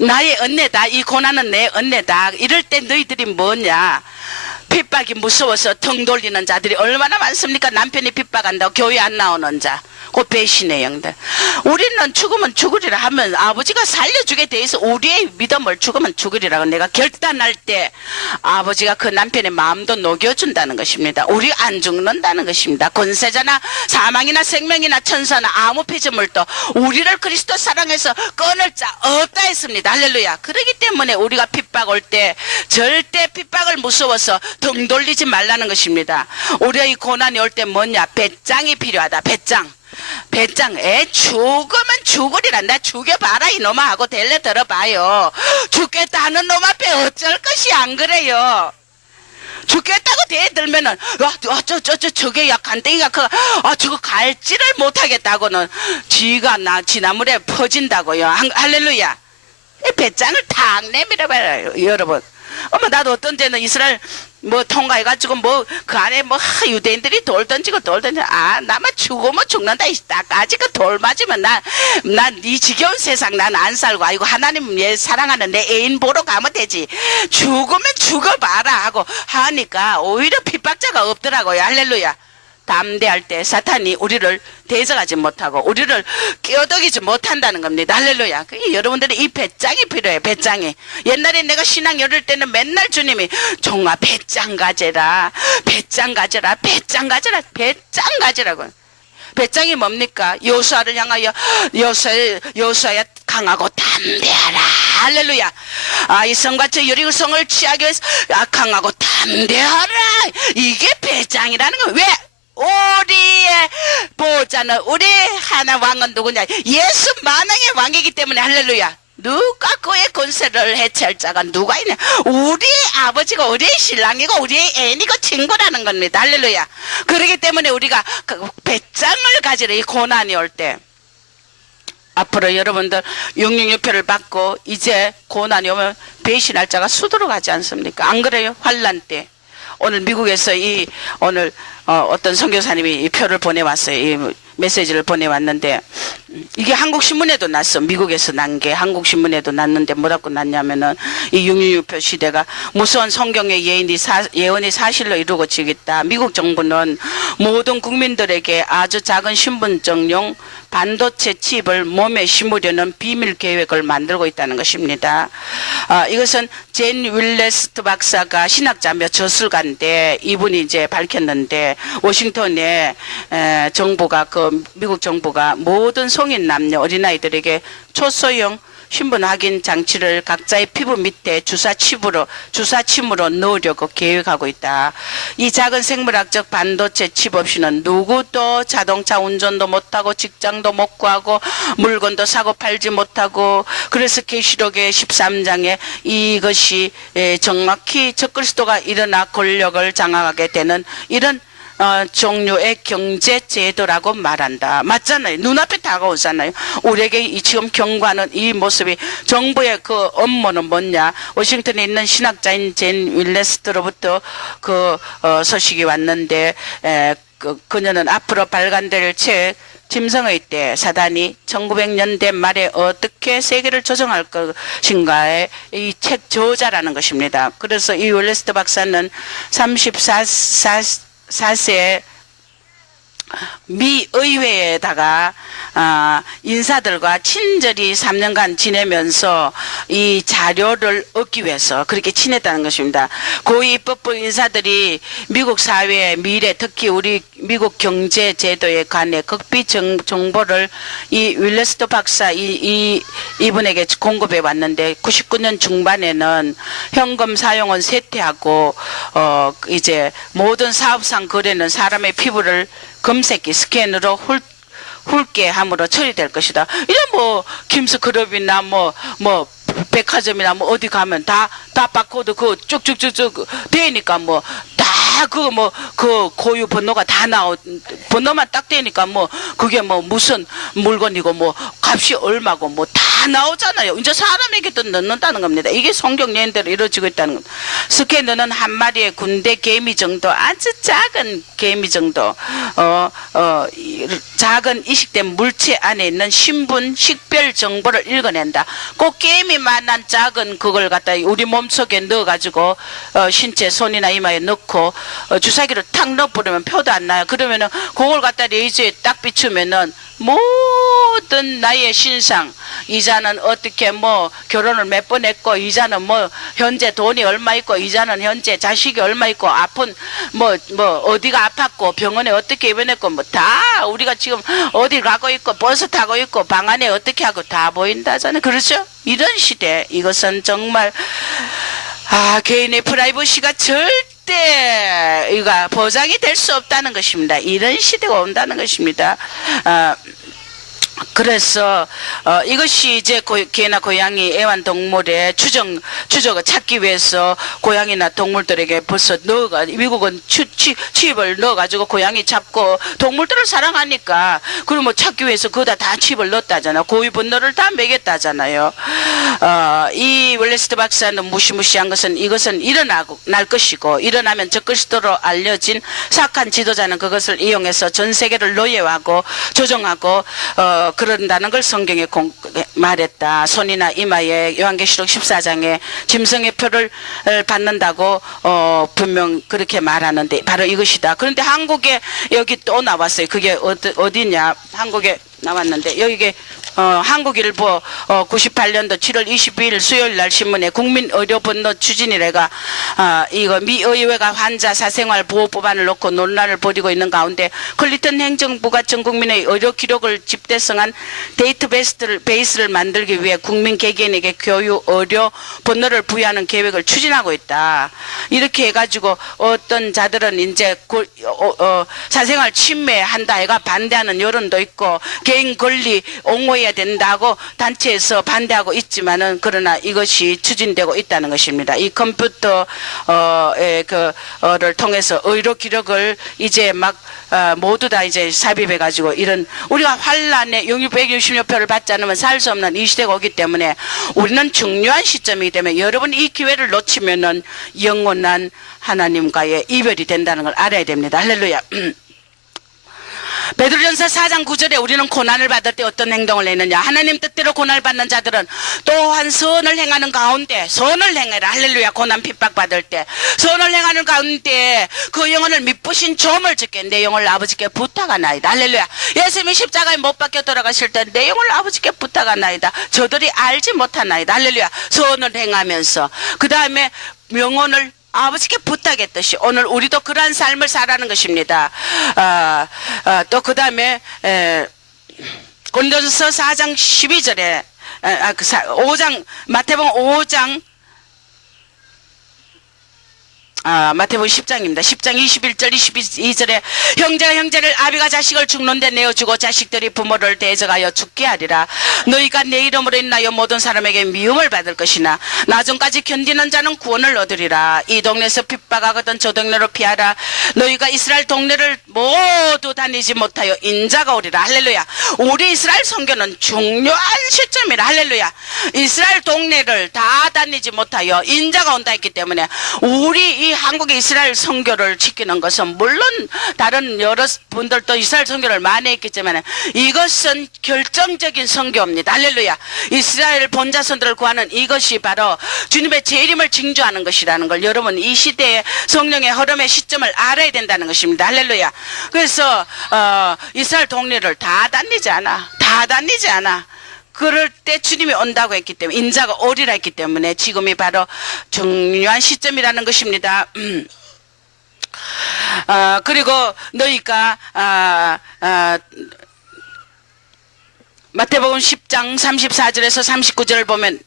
나의 은혜다. 이 고난은 내 은혜다. 이럴 때 너희들이 뭐냐? 핍박이 무서워서 등 돌리는 자들이 얼마나 많습니까? 남편이 핍박한다고 교회 안 나오는 자. 그 배신의 영들. 우리는 죽으면 죽으리라 하면 아버지가 살려주게 돼 있어. 우리의 믿음을 죽으면 죽으리라고 내가 결단할 때 아버지가 그 남편의 마음도 녹여준다는 것입니다. 우리가 안 죽는다는 것입니다. 권세자나 사망이나 생명이나 천사나 아무 피조물도 우리를 그리스도 사랑해서 끊을 자 없다 했습니다. 할렐루야. 그렇기 때문에 우리가 핍박 올 때 절대 핍박을 무서워서 등 돌리지 말라는 것입니다. 우리가 이 고난이 올 때 뭐냐? 배짱이 필요하다. 배짱. 죽으면 죽으리라. 나 죽여봐라 이놈아 하고 델레 들어봐요. 죽겠다 하는 놈 앞에 어쩔 것이 안 그래요. 죽겠다고 대들면은 저게 간땡이가 저거 갈지를 못하겠다고는 쥐가 지나물에 퍼진다고요. 할렐루야. 배짱을 탁 내밀어봐요 여러분. 어머 나도 어떤 데는 이스라엘 뭐 통과해가지고 뭐 그 안에 뭐 유대인들이 돌 던지고 나만 죽으면 죽는다 아직 그 돌 맞으면 난 이 지겨운 세상 난 안 살고 아이고 하나님 예 사랑하는 내 애인 보러 가면 되지 죽으면 죽어봐라 하고 하니까 오히려 핍박자가 없더라고요. 할렐루야. 담대할 때 사탄이 우리를 대적하지 못하고 우리를 끼어들이지 못한다는 겁니다. 할렐루야. 여러분들이 이 배짱이 필요해요. 배짱이. 옛날에 내가 신앙 열을 때는 맨날 주님이 종아 배짱 가져라. 배짱 가져라. 배짱 가져라. 배짱 가져라고. 배짱이 뭡니까? 여호수아를 향하여 여호수아야 강하고 담대하라. 할렐루야. 이 성과 저 여리고성을 취하기 위해서 강하고 담대하라. 이게 배짱이라는 거예요. 왜? 우리의 보호자는 우리 하나 왕은 누구냐? 예수 만왕의 왕이기 때문에 할렐루야. 누가 그의 권세를 해체할 자가 누가 있냐? 우리 아버지가 우리의 신랑이고 우리의 애인이고 친구라는 겁니다. 할렐루야. 그렇기 때문에 우리가 그 배짱을 가지러 이 고난이 올 때 앞으로 여러분들 666표를 받고 이제 고난이 오면 배신할 자가 수두룩 하지 않습니까? 안 그래요? 환난 때. 오늘 미국에서 오늘 어떤 선교사님이 이 표를 보내왔어요. 이 메시지를 보내왔는데 이게 한국신문에도 났어. 미국에서 난 게 한국신문에도 났는데 뭐라고 났냐면은 이 666표 시대가 무서운 성경의 예언이 사실로 이루어지겠다. 미국 정부는 모든 국민들에게 아주 작은 신분증용 반도체 칩을 몸에 심으려는 비밀 계획을 만들고 있다는 것입니다. 이것은 젠 윌레스트 박사가 신학자며 저술가인데 이분이 이제 밝혔는데 워싱턴의 정부가 미국 정부가 모든 성인 남녀 어린아이들에게 초소형 신분 확인 장치를 각자의 피부 밑에 주사침으로 넣으려고 계획하고 있다. 이 작은 생물학적 반도체 칩 없이는 누구도 자동차 운전도 못하고 직장도 못 구하고 물건도 사고 팔지 못하고 그래서 계시록의 13장에 이것이 정확히 적그리스도가 일어나 권력을 장악하게 되는 이런 종류의 경제 제도라고 말한다. 맞잖아요. 눈앞에 다가오잖아요. 우리에게 지금 경고하는 이 모습이 정부의 그 업무는 뭐냐? 워싱턴에 있는 신학자인 젠 윌레스트로부터 그 소식이 왔는데 그녀는 앞으로 발간될 책 짐승의 때 사단이 1900년대 말에 어떻게 세계를 조정할 것인가의 이 책 저자라는 것입니다. 그래서 이 윌레스트 박사는 34세 미 의회에다가 인사들과 친절히 3년간 지내면서 이 자료를 얻기 위해서 그렇게 친했다는 것입니다. 고위 입법부 인사들이 미국 사회의 미래, 특히 우리 미국 경제 제도에 관해 극비 정보를 이 윌레스트 박사 이분에게 공급해 왔는데 99년 중반에는 현금 사용은 쇠퇴하고 이제 모든 사업상 거래는 사람의 피부를 검색기 스캔으로 훑게 함으로 처리될 것이다. 이런 뭐 김스클럽이나 뭐 백화점이나 뭐 어디 가면 다 바코드 그 쭉쭉쭉쭉 되니까 뭐 다 그 고유 번호가 다 번호만 딱 되니까 뭐 그게 뭐 무슨 물건이고 뭐 값이 얼마고 뭐 다 나오잖아요. 이제 사람에게도 넣는다는 겁니다. 이게 성경 예언대로 이루어지고 있다는 겁니다. 스캐너는 한 마리의 군대 개미 정도, 아주 작은 개미 정도, 작은 이식된 물체 안에 있는 신분, 식별 정보를 읽어낸다. 꼭 개미만한 작은 그걸 갖다 우리 몸속에 넣어가지고 신체 손이나 이마에 넣고 주사기를 탁 넣어버리면 표도 안 나요. 그러면은 그걸 갖다 레이저에 딱 비추면은 모든 나의 신상, 이자는 어떻게 뭐 결혼을 몇 번 했고, 이자는 뭐 현재 돈이 얼마 있고, 이자는 현재 자식이 얼마 있고, 아픈 뭐 어디가 아팠고, 병원에 어떻게 입원했고, 뭐 다 우리가 지금 어디 가고 있고, 버스 타고 있고, 방 안에 어떻게 하고 다 보인다잖아요. 그렇죠? 이런 시대, 이것은 정말 개인의 프라이버시가 절대 이거 보장이 될 수 없다는 것입니다. 이런 시대가 온다는 것입니다. 그래서 이것이 이제 개나 고양이 애완동물의 추적을 찾기 위해서 고양이나 동물들에게 벌써 미국은 칩을 넣어가지고 고양이 잡고 동물들을 사랑하니까 그리고 뭐 찾기 위해서 그거다 다 칩을 넣었다잖아. 고위 분노를 다 매겼다잖아요. 이 웰레스트 박사는 무시무시한 것은 이것은 일어날 것이고 일어나면 저 것이도록 알려진 사악한 지도자는 그것을 이용해서 전 세계를 노예화하고 조종하고 그런다는 걸 성경에 말했다. 손이나 이마에 요한계시록 14장에 짐승의 표를 받는다고 분명 그렇게 말하는데 바로 이것이다. 그런데 한국에 여기 또 나왔어요. 그게 어디냐? 한국에 나왔는데 여기에 한국일보 98년도 7월 22일 수요일 날 신문에 국민의료분노 추진이래가 이거 미 의회가 환자 사생활 보호 법안을 놓고 논란을 벌이고 있는 가운데 클린턴 행정부가 전 국민의 의료 기록을 집대성한 데이터베이스를 만들기 위해 국민 개개인에게 교육 의료 번호를 부여하는 계획을 추진하고 있다. 이렇게 해가지고 어떤 자들은 이제 사생활 침해한다 해가 반대하는 여론도 있고 개인 권리 옹호해야 된다고 단체에서 반대하고 있지만은 그러나 이것이 추진되고 있다는 것입니다. 이 컴퓨터의 그를 통해서 의료 기록을 이제 막 모두 다 이제 삽입해 가지고 이런 우리가 환란에 영유 160여 표를 받지 않으면 살 수 없는 이 시대가 오기 때문에 우리는 중요한 시점이기 때문에 여러분 이 기회를 놓치면은 영원한 하나님과의 이별이 된다는 걸 알아야 됩니다. 할렐루야. 베드로전서 4장 9절에 우리는 고난을 받을 때 어떤 행동을 했느냐. 하나님 뜻대로 고난을 받는 자들은 또한 선을 행하는 가운데 선을 행해라. 할렐루야. 고난 핍박 받을 때 선을 행하는 가운데 그 영혼을 미쁘신 점을 짓게 내 영혼을 아버지께 부탁하나이다. 할렐루야. 예수님이 십자가에 못 박혀 돌아가실 때 내 영혼을 아버지께 부탁하나이다. 저들이 알지 못하나이다. 할렐루야. 선을 행하면서 그 다음에 영혼을 아버지께 부탁했듯이 오늘 우리도 그러한 삶을 살아가는 것입니다. 또 그 다음에 고린도전서 4장 12절에 5장 마태복음 5장 마태복음 10장입니다. 10장 21절 22절에 형제가 형제를 아비가 자식을 죽는데 내어주고 자식들이 부모를 대적하여 죽게 하리라. 너희가 내 이름으로 인하여 모든 사람에게 미움을 받을 것이나 나중까지 견디는 자는 구원을 얻으리라. 이 동네에서 핍박하거든 저 동네로 피하라. 너희가 이스라엘 동네를 모두 다니지 못하여 인자가 오리라. 할렐루야. 우리 이스라엘 선교는 중요한 시점이라. 할렐루야. 이스라엘 동네를 다 다니지 못하여 인자가 온다 했기 때문에 우리 이 한국의 이스라엘 선교를 지키는 것은 물론 다른 여러 분들도 이스라엘 선교를 많이 했겠지만 이것은 결정적인 선교입니다. 할렐루야. 이스라엘 본자손들을 구하는 이것이 바로 주님의 재림을 징조하는 것이라는 걸 여러분 이 시대의 성령의 흐름의 시점을 알아야 된다는 것입니다. 할렐루야. 그래서 이스라엘 동네를 다 다니지 않아. 그럴 때 주님이 온다고 했기 때문에 인자가 오리라 했기 때문에 지금이 바로 중요한 시점이라는 것입니다. 그리고 너희가 마태복음 10장 34절에서 39절을 보면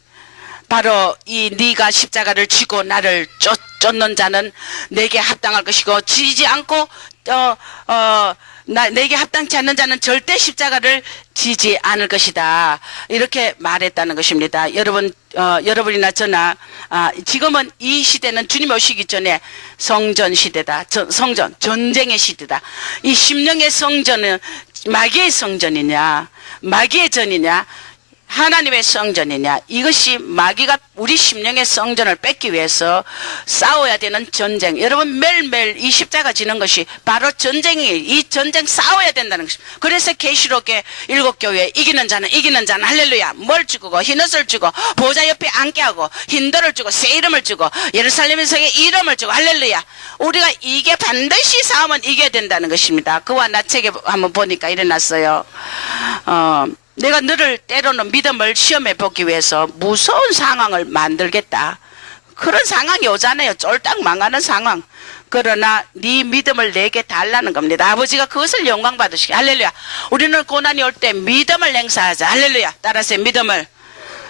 바로 이 네가 십자가를 쥐고 나를 쫓는 자는 내게 합당할 것이고 지지 않고 내게 합당치 않는 자는 절대 십자가를 지지 않을 것이다. 이렇게 말했다는 것입니다. 여러분이나 저나 지금은 이 시대는 주님 오시기 전에 성전 시대다. 전쟁의 시대다. 이 심령의 성전은 마귀의 성전이냐 마귀의 전이냐 하나님의 성전이냐. 이것이 마귀가 우리 심령의 성전을 뺏기 위해서 싸워야 되는 전쟁. 여러분 매일매일 이 십자가 지는 것이 바로 전쟁이에요. 이 전쟁 싸워야 된다는 것입니다. 그래서 계시록의 7교회 이기는 자는 할렐루야. 뭘 주고 흰옷을 주고 보좌 옆에 앉게 하고 흰돌을 주고 새 이름을 주고 예루살렘의 성에 이름을 주고 할렐루야. 우리가 이게 반드시 싸움은 이겨야 된다는 것입니다. 그와 나 책에 한번 보니까 일어났어요. 내가 너를 때로는 믿음을 시험해 보기 위해서 무서운 상황을 만들겠다. 그런 상황이 오잖아요. 쫄딱 망하는 상황. 그러나 네 믿음을 내게 달라는 겁니다. 아버지가 그것을 영광 받으시게. 할렐루야. 우리는 고난이 올 때 믿음을 행사하자. 할렐루야. 따라서 믿음을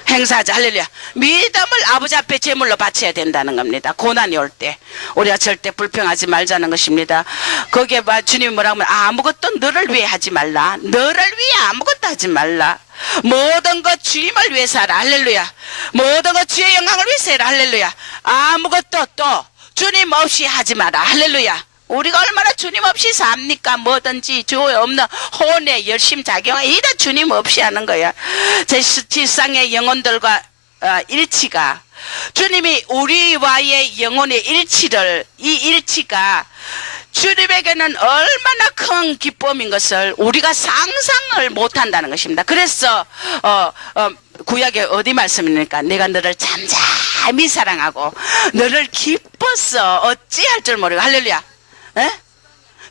행사하자. 할렐루야. 믿음을 아버지 앞에 제물로 바쳐야 된다는 겁니다. 고난이 올 때 우리가 절대 불평하지 말자는 것입니다. 거기에 봐 주님이 뭐라고 하면 아무것도 너를 위해 하지 말라. 너를 위해 아무것도 하지 말라. 모든 것 주님을 위해서 하라. 할렐루야. 모든 것 주의 영광을 위해서 해라. 할렐루야. 아무것도 또 주님 없이 하지 마라. 할렐루야. 우리가 얼마나 주님 없이 삽니까? 뭐든지 주 없는 혼에 열심 작용해 이다 주님 없이 하는 거야. 제 지상의 영혼들과 일치가 주님이 우리와의 영혼의 일치를 이 일치가 주님에게는 얼마나 큰 기쁨인 것을 우리가 상상을 못한다는 것입니다. 그래서 구약에 어디 말씀입니까? 내가 너를 잠잠히 사랑하고 너를 기뻐서 어찌할 줄 모르고 할렐루야. 에?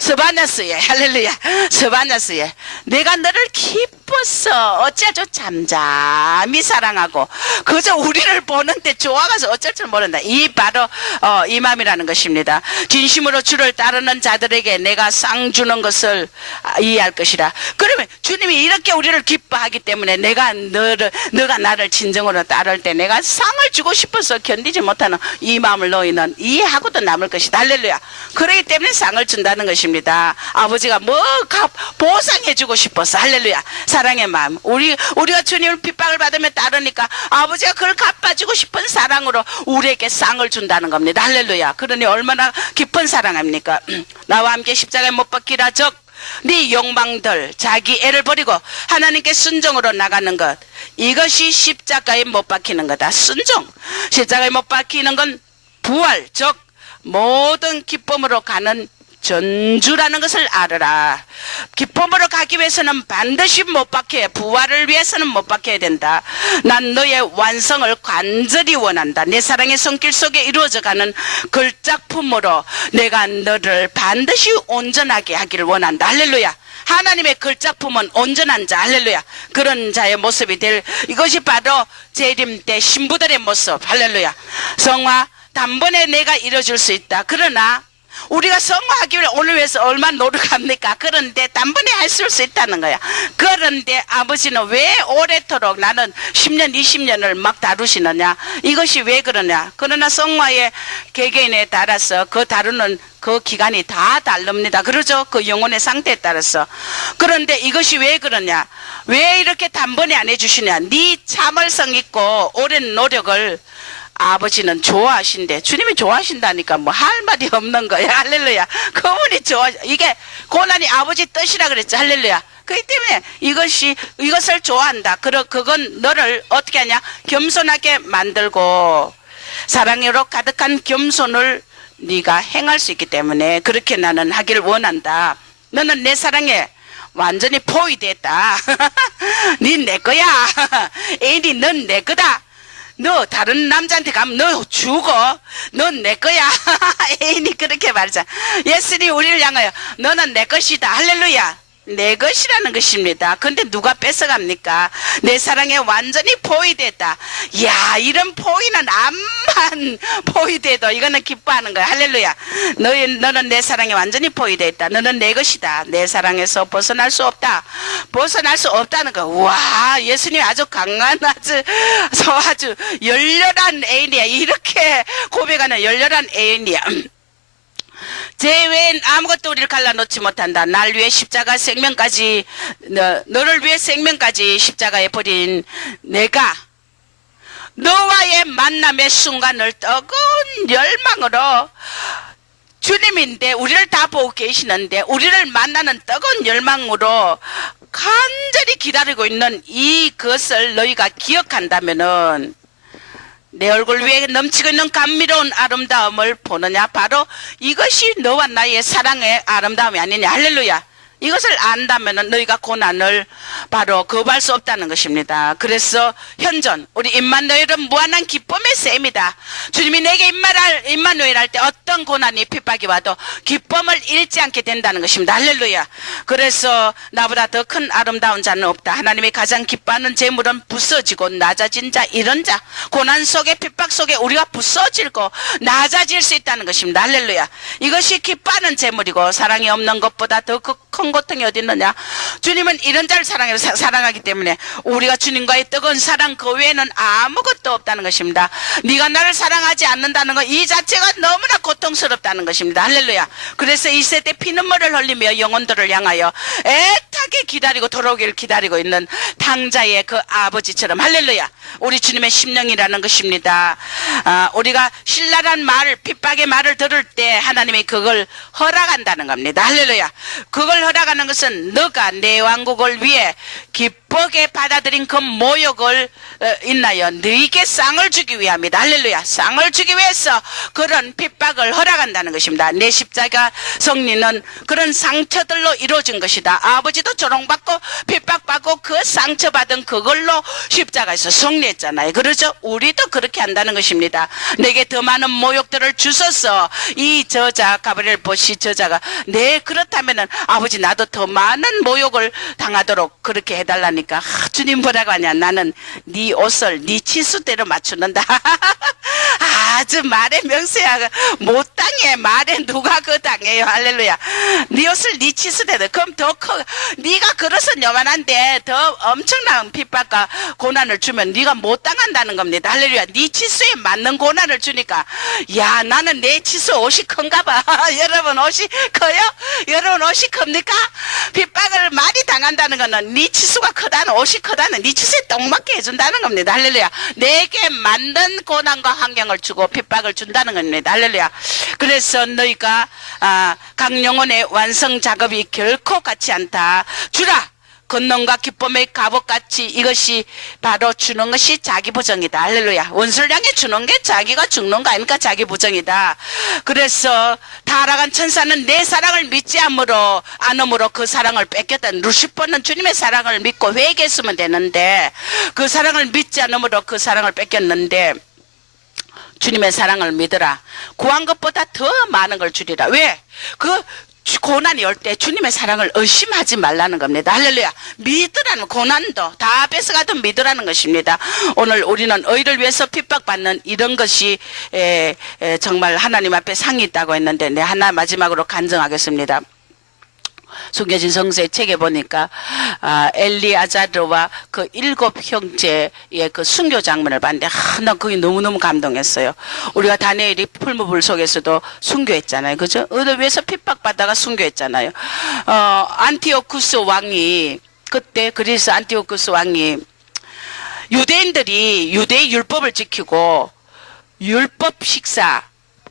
스바냐스에 할렐루야. 스바냐스에 내가 너를 기뻐서 어찌할 줄 잠잠히 사랑하고 그저 우리를 보는데 좋아가서 어쩔 줄 모른다. 이 바로 이 마음이라는 것입니다. 진심으로 주를 따르는 자들에게 내가 상 주는 것을 이해할 것이라. 그러면 주님이 이렇게 우리를 기뻐하기 때문에 너가 나를 진정으로 따를 때 내가 상을 주고 싶어서 견디지 못하는 이 마음을 너희는 이해하고도 남을 것이다. 할렐루야. 그렇기 때문에 상을 준다는 것입니다. 아버지가 보상해주고 싶어서 할렐루야. 사랑의 마음 우리가 주님을 핍박을 받으며 따르니까 아버지가 그걸 갚아주고 싶은 사랑으로 우리에게 상을 준다는 겁니다. 할렐루야. 그러니 얼마나 깊은 사랑입니까? 나와 함께 십자가에 못 박히라 적 네 욕망들 자기 애를 버리고 하나님께 순종으로 나가는 것 이것이 십자가에 못 박히는 거다. 순종. 십자가에 못 박히는 건 부활 즉 모든 기쁨으로 가는 전주라는 것을 알아라. 기쁨으로 가기 위해서는 반드시 못 박혀야 부활을 위해서는 못 박혀야 된다. 난 너의 완성을 간절히 원한다. 내 사랑의 손길 속에 이루어져가는 걸작품으로 내가 너를 반드시 온전하게 하기를 원한다. 할렐루야. 하나님의 걸작품은 온전한 자. 할렐루야. 그런 자의 모습이 될 이것이 바로 재림 때 신부들의 모습. 할렐루야. 성화 단번에 내가 이뤄줄 수 있다. 그러나 우리가 성화하기 위해 오늘 위해서 얼마나 노력합니까? 그런데 단번에 할 수 있다는 거야. 그런데 아버지는 왜 오래도록 나는 10년 20년을 막 다루시느냐. 이것이 왜 그러냐. 그러나 성화의 개개인에 따라서 그 다루는 그 기간이 다 다릅니다. 그러죠. 그 영혼의 상태에 따라서. 그런데 이것이 왜 그러냐. 왜 이렇게 단번에 안 해주시냐. 네 참을성 있고 오랜 노력을 아버지는 좋아하신대. 주님이 좋아하신다니까 뭐 할 말이 없는 거야. 할렐루야. 그분이 이게 고난이 아버지 뜻이라 그랬죠. 할렐루야. 그렇기 때문에 이것을 좋아한다. 그건 너를 어떻게 하냐. 겸손하게 만들고 사랑으로 가득한 겸손을 네가 행할 수 있기 때문에 그렇게 나는 하길 원한다. 너는 내 사랑에 완전히 포위됐다. 네 내 거야. 애인이 넌 내 거다. 너 다른 남자한테 가면 너 죽어. 넌 내 거야. 애인이 그렇게 말하자. 예수님이 우리를 향하여 너는 내 것이다. 할렐루야. 내 것이라는 것입니다. 근데 누가 뺏어갑니까? 내 사랑에 완전히 포위됐다. 야, 이런 포위는 암만 포위돼도 이거는 기뻐하는 거야. 할렐루야. 너는 내 사랑에 완전히 포위됐다. 너는 내 것이다. 내 사랑에서 벗어날 수 없다. 벗어날 수 없다는 거. 와, 예수님이 아주 강한 아주 열렬한 애인이야. 이렇게 고백하는 열렬한 애인이야. 제 외엔 아무것도 우리를 갈라놓지 못한다. 날 위해 십자가 생명까지 너를 위해 생명까지 십자가에 버린 내가 너와의 만남의 순간을 뜨거운 열망으로 주님인데 우리를 다 보고 계시는데 우리를 만나는 뜨거운 열망으로 간절히 기다리고 있는 이것을 너희가 기억한다면은 내 얼굴 위에 넘치고 있는 감미로운 아름다움을 보느냐. 바로 이것이 너와 나의 사랑의 아름다움이 아니냐. 할렐루야. 이것을 안다면 너희가 고난을 바로 거부할 수 없다는 것입니다. 그래서 현존 우리 임마누엘은 무한한 기쁨의 셈이다. 주님이 내게 임마누엘 할 때 어떤 고난이 핍박이 와도 기쁨을 잃지 않게 된다는 것입니다. 할렐루야. 그래서 나보다 더 큰 아름다운 자는 없다. 하나님이 가장 기뻐하는 재물은 부서지고 낮아진 자, 이런 자. 고난 속에 핍박 속에 우리가 부서지고 낮아질 수 있다는 것입니다. 할렐루야. 이것이 기뻐하는 재물이고 사랑이 없는 것보다 더 큰 큰 고통이 어디 있느냐. 주님은 이런 자를 사랑하기 때문에 우리가 주님과의 뜨거운 사랑 그 외에는 아무것도 없다는 것입니다. 네가 나를 사랑하지 않는다는 것 이 자체가 너무나 고통스럽다는 것입니다. 할렐루야. 그래서 이 세대 피눈물을 흘리며 영혼들을 향하여 애타게 기다리고 돌아오기를 기다리고 있는 탕자의 그 아버지처럼 할렐루야. 우리 주님의 심령이라는 것입니다. 우리가 신랄한 말, 핍박의 말을 들을 때 하나님이 그걸 허락한다는 겁니다. 할렐루야. 그걸 허락하는 것은 너가 내 왕국을 위해 기쁘게 받아들인 그 모욕을 인하여 너에게 쌍을 주기 위함이다. 할렐루야. 쌍을 주기 위해서 그런 핍박을 허락한다는 것입니다. 내 십자가 성리는 그런 상처들로 이루어진 것이다. 아버지도 조롱받고 핍박받고 그 상처받은 그걸로 십자가에서 승리했잖아요. 그렇죠? 우리도 그렇게 한다는 것입니다. 내게 더 많은 모욕들을 주셔서 이 저자 가브리엘 보시 저자가 네 그렇다면은 아버지 나도 더 많은 모욕을 당하도록 그렇게 해달라니까 주님 뭐라고 하냐. 나는 네 옷을 네 치수대로 맞추는다. 아주 말의 명세야. 못 당해. 말에 누가 그 당해요. 할렐루야. 네 옷을 네 치수대로 그럼 더 커. 네가 그릇은 요만한데 더 엄청난 핍박과 고난을 주면 네가 못 당한다는 겁니다. 할렐루야. 네 치수에 맞는 고난을 주니까 야 나는 내 치수 옷이 큰가 봐. 여러분 옷이 커요? 여러분 옷이 큽니까? 핍박을 많이 당한다는 거는 네 치수가 크다는 옷이 크다는 네 치수에 딱 맞게 해준다는 겁니다. 할렐루야. 내게 맞는 고난과 환경을 주고 핍박을 준다는 겁니다. 할렐루야. 그래서 너희가 각 영혼의 완성 작업이 결코 같지 않다. 주라. 권능과 기쁨의 값어같이 이것이 바로 주는 것이 자기 보정이다. 할렐루야. 원수를 향해 주는 게 자기가 죽는 거 아닙니까? 자기 보정이다. 그래서 타락한 천사는 내 사랑을 믿지 않으므로 그 사랑을 뺏겼다. 루시퍼는 주님의 사랑을 믿고 회개했으면 되는데 그 사랑을 믿지 않으므로 그 사랑을 뺏겼는데 주님의 사랑을 믿으라. 구한 것보다 더 많은 걸 주리라. 왜? 그 고난이 올 때 주님의 사랑을 의심하지 말라는 겁니다. 할렐루야. 믿으라는 고난도 다 뺏어가도 믿으라는 것입니다. 오늘 우리는 의를 위해서 핍박받는 이런 것이 정말 하나님 앞에 상이 있다고 했는데 하나 마지막으로 간증하겠습니다. 숨겨진 성서의 책에 보니까 엘리아자르와 그 7 형제의 그 순교 장면을 봤는데 나 그게 너무너무 감동했어요. 우리가 다니엘이 풀무불 속에서도 순교했잖아요. 그죠? 의를 위해서 핍박받다가 순교했잖아요. 안티오쿠스 왕이 그때 그리스 안티오쿠스 왕이 유대인들이 유대의 율법을 지키고 율법 식사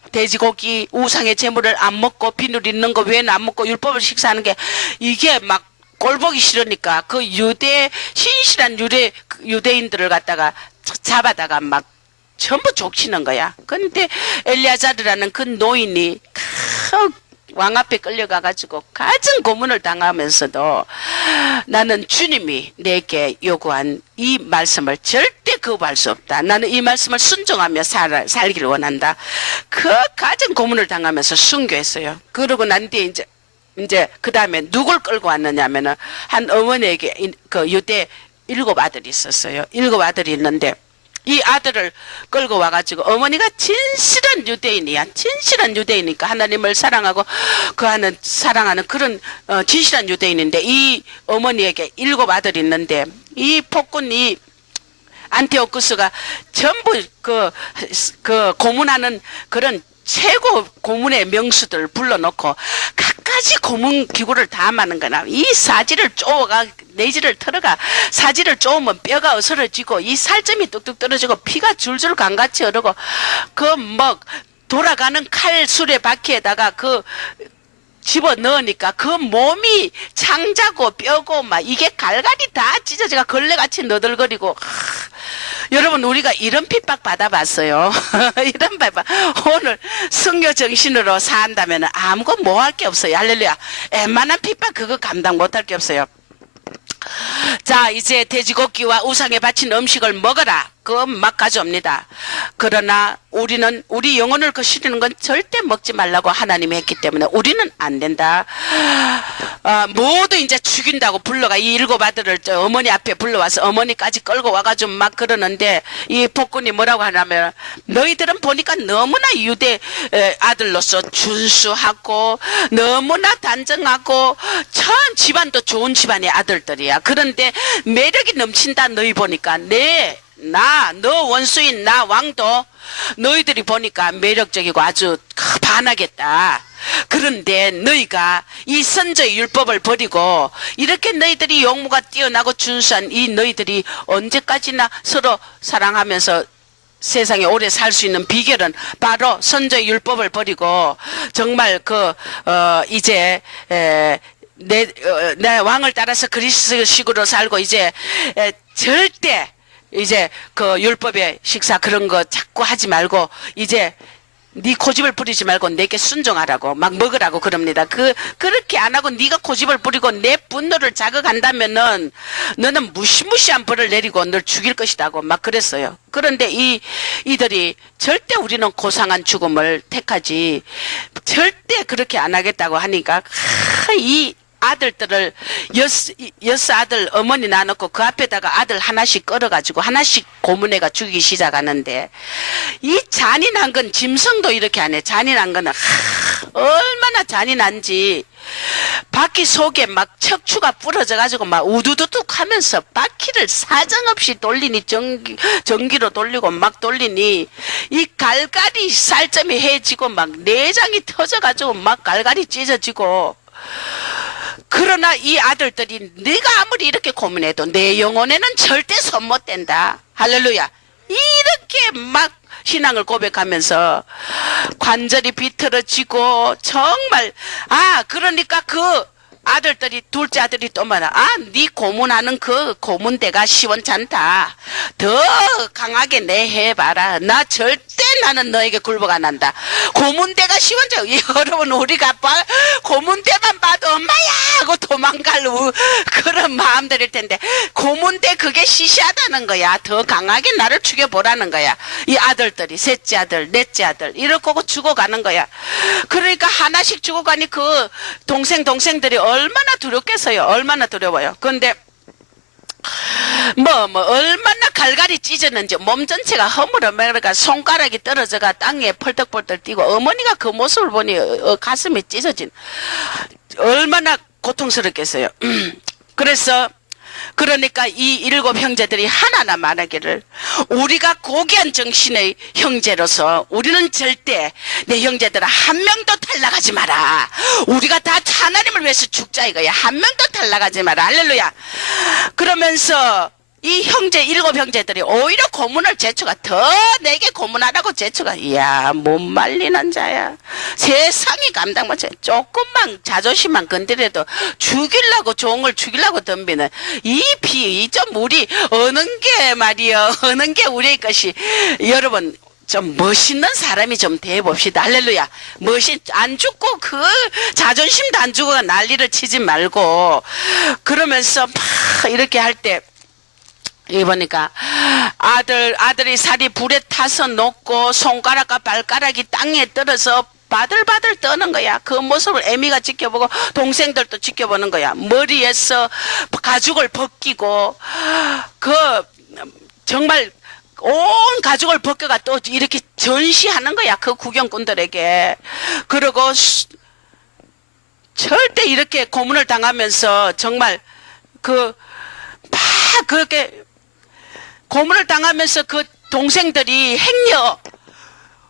돼지고기 우상의 제물을 안 먹고 비늘 있는 거 외에는 안 먹고 율법을 식사하는 게 이게 막 꼴보기 싫으니까 그 신실한 유대인들을 갖다가 잡아다가 막 전부 족치는 거야. 근데 엘리아자르라는 그 노인이 왕 앞에 끌려가가지고 가진 고문을 당하면서도 나는 주님이 내게 요구한 이 말씀을 절대 거부할 수 없다. 나는 이 말씀을 순종하며 살기를 원한다. 그 가진 고문을 당하면서 순교했어요. 그러고 난 뒤에 이제 그 다음에 누굴 끌고 왔느냐면은 한 어머니에게 그 유대 7 아들이 있었어요. 7 아들이 있는데 이 아들을 끌고 와가지고 어머니가 진실한 유대인이야. 진실한 유대인이니까 하나님을 사랑하고 사랑하는 그런 진실한 유대인인데 이 어머니에게 7 아들이 있는데 이 폭군이 안티오쿠스가 전부 그 고문하는 그런 최고 고문의 명수들 불러놓고 갖가지 고문 기구를 다 하는 거나 이 사지를 쪼가 내지를 털어가 사지를 쪼으면 뼈가 어스러지고 이 살점이 뚝뚝 떨어지고 피가 줄줄 강같이 흐르고 그 뭐 돌아가는 칼 수레바퀴에다가 그 집어 넣으니까 그 몸이 창자고 뼈고 막 이게 갈갈이 다 찢어져가 걸레같이 너덜거리고 여러분 우리가 이런 핍박 받아봤어요. 이런 핍박 오늘 순교 정신으로 산다면 아무것도 뭐 할 게 없어요. 할렐루야. 웬만한 핍박 그거 감당 못할 게 없어요. 자 이제 돼지고기와 우상에 바친 음식을 먹어라. 마음껏 막 가져옵니다. 그러나 우리는 우리 영혼을 거스르는 건 절대 먹지 말라고 하나님이 했기 때문에 우리는 안 된다. 모두 이제 죽인다고 불러가 이 일곱 아들을 저 어머니 앞에 불러와서 어머니까지 끌고 와가지고 막 그러는데 이 복군이 뭐라고 하냐면 너희들은 보니까 너무나 유대 아들로서 준수하고 너무나 단정하고 참 집안도 좋은 집안의 아들들이야. 그런데 매력이 넘친다. 너희 보니까 너 원수인 나 왕도 너희들이 보니까 매력적이고 아주 반하겠다. 그런데 너희가 이 선저의 율법을 버리고 이렇게 너희들이 용모가 뛰어나고 준수한 이 너희들이 언제까지나 서로 사랑하면서 세상에 오래 살 수 있는 비결은 바로 선저의 율법을 버리고 정말 이제 내 왕을 따라서 그리스도식으로 살고 이제 절대 이제 그 율법의 식사 그런 거 자꾸 하지 말고 이제 네 고집을 부리지 말고 내게 순종하라고 막 먹으라고 그럽니다. 그렇게 안 하고 네가 고집을 부리고 내 분노를 자극한다면은 너는 무시무시한 벌을 내리고 널 죽일 것이다고 막 그랬어요. 그런데 이들이 절대 우리는 고상한 죽음을 택하지 절대 그렇게 안 하겠다고 하니까 이 아들들을 여섯 아들 어머니 나놓고 그 앞에다가 아들 하나씩 끌어가지고 하나씩 고문해가 죽이기 시작하는데 이 잔인한 건 짐승도 이렇게 안 해. 잔인한 거는 얼마나 잔인한지 바퀴 속에 막 척추가 부러져 가지고 막 우두두둑 하면서 바퀴를 사정없이 돌리니 전기로 돌리고 막 돌리니 이 갈갈이 살점이 해지고 막 내장이 터져 가지고 막 갈갈이 찢어지고 그러나 이 아들들이 네가 아무리 이렇게 고문해도 내 영혼에는 절대 손 못 댄다. 할렐루야. 이렇게 막 신앙을 고백하면서 관절이 비틀어지고 정말 그러니까 그 아들들이 둘째 아들이 또 말아 네 고문하는 그 고문대가 시원찮다. 더 강하게 내 해봐라. 나 절대 나는 너에게 굴복 안 한다. 고문대가 시원찮아. 여러분 우리가 고문대만 봐도 엄마야 하고 도망갈 그런 마음들일 텐데 고문대 그게 시시하다는 거야. 더 강하게 나를 죽여보라는 거야. 이 아들들이 셋째 아들 넷째 아들 이렇게 죽어가는 거야. 그러니까 하나씩 죽어가니 그 동생들이 얼마나 두렵겠어요. 얼마나 두려워요. 그런데 얼마나 갈갈이 찢었는지 몸 전체가 허물어매가 손가락이 떨어져가 땅에 펄떡펄떡 뛰고 어머니가 그 모습을 보니 가슴이 찢어진 얼마나 고통스럽겠어요. 그러니까 이 일곱 형제들이 하나나 말하기를 우리가 고귀한 정신의 형제로서 우리는 절대 내 형제들아 한 명도 탈락하지 마라. 우리가 다 하나님을 위해서 죽자 이거야. 한 명도 탈락하지 마라. 할렐루야. 그러면서 이 일곱 형제들이 오히려 고문을 제초가 더 내게 고문하라고 제초가 이야 못 말리는 자야. 세상이 감당 못해. 조금만 자존심만 건드려도 죽이려고 종을 죽이려고 덤비는 이좀 우리 어느 게 말이여 어느 게 우리의 것이 여러분 좀 멋있는 사람이 좀 돼봅시다. 할렐루야. 안 죽고 그 자존심도 안 죽고 난리를 치지 말고 그러면서 막 이렇게 할 때 이 보니까 아들이 살이 불에 타서 녹고 손가락과 발가락이 땅에 떨어져 바들바들 떠는 거야. 그 모습을 애미가 지켜보고 동생들도 지켜보는 거야. 머리에서 가죽을 벗기고 정말 온 가죽을 벗겨가 또 이렇게 전시하는 거야. 그 구경꾼들에게. 그리고 절대 이렇게 고문을 당하면서 정말 그렇게 고문을 당하면서 그 동생들이 행여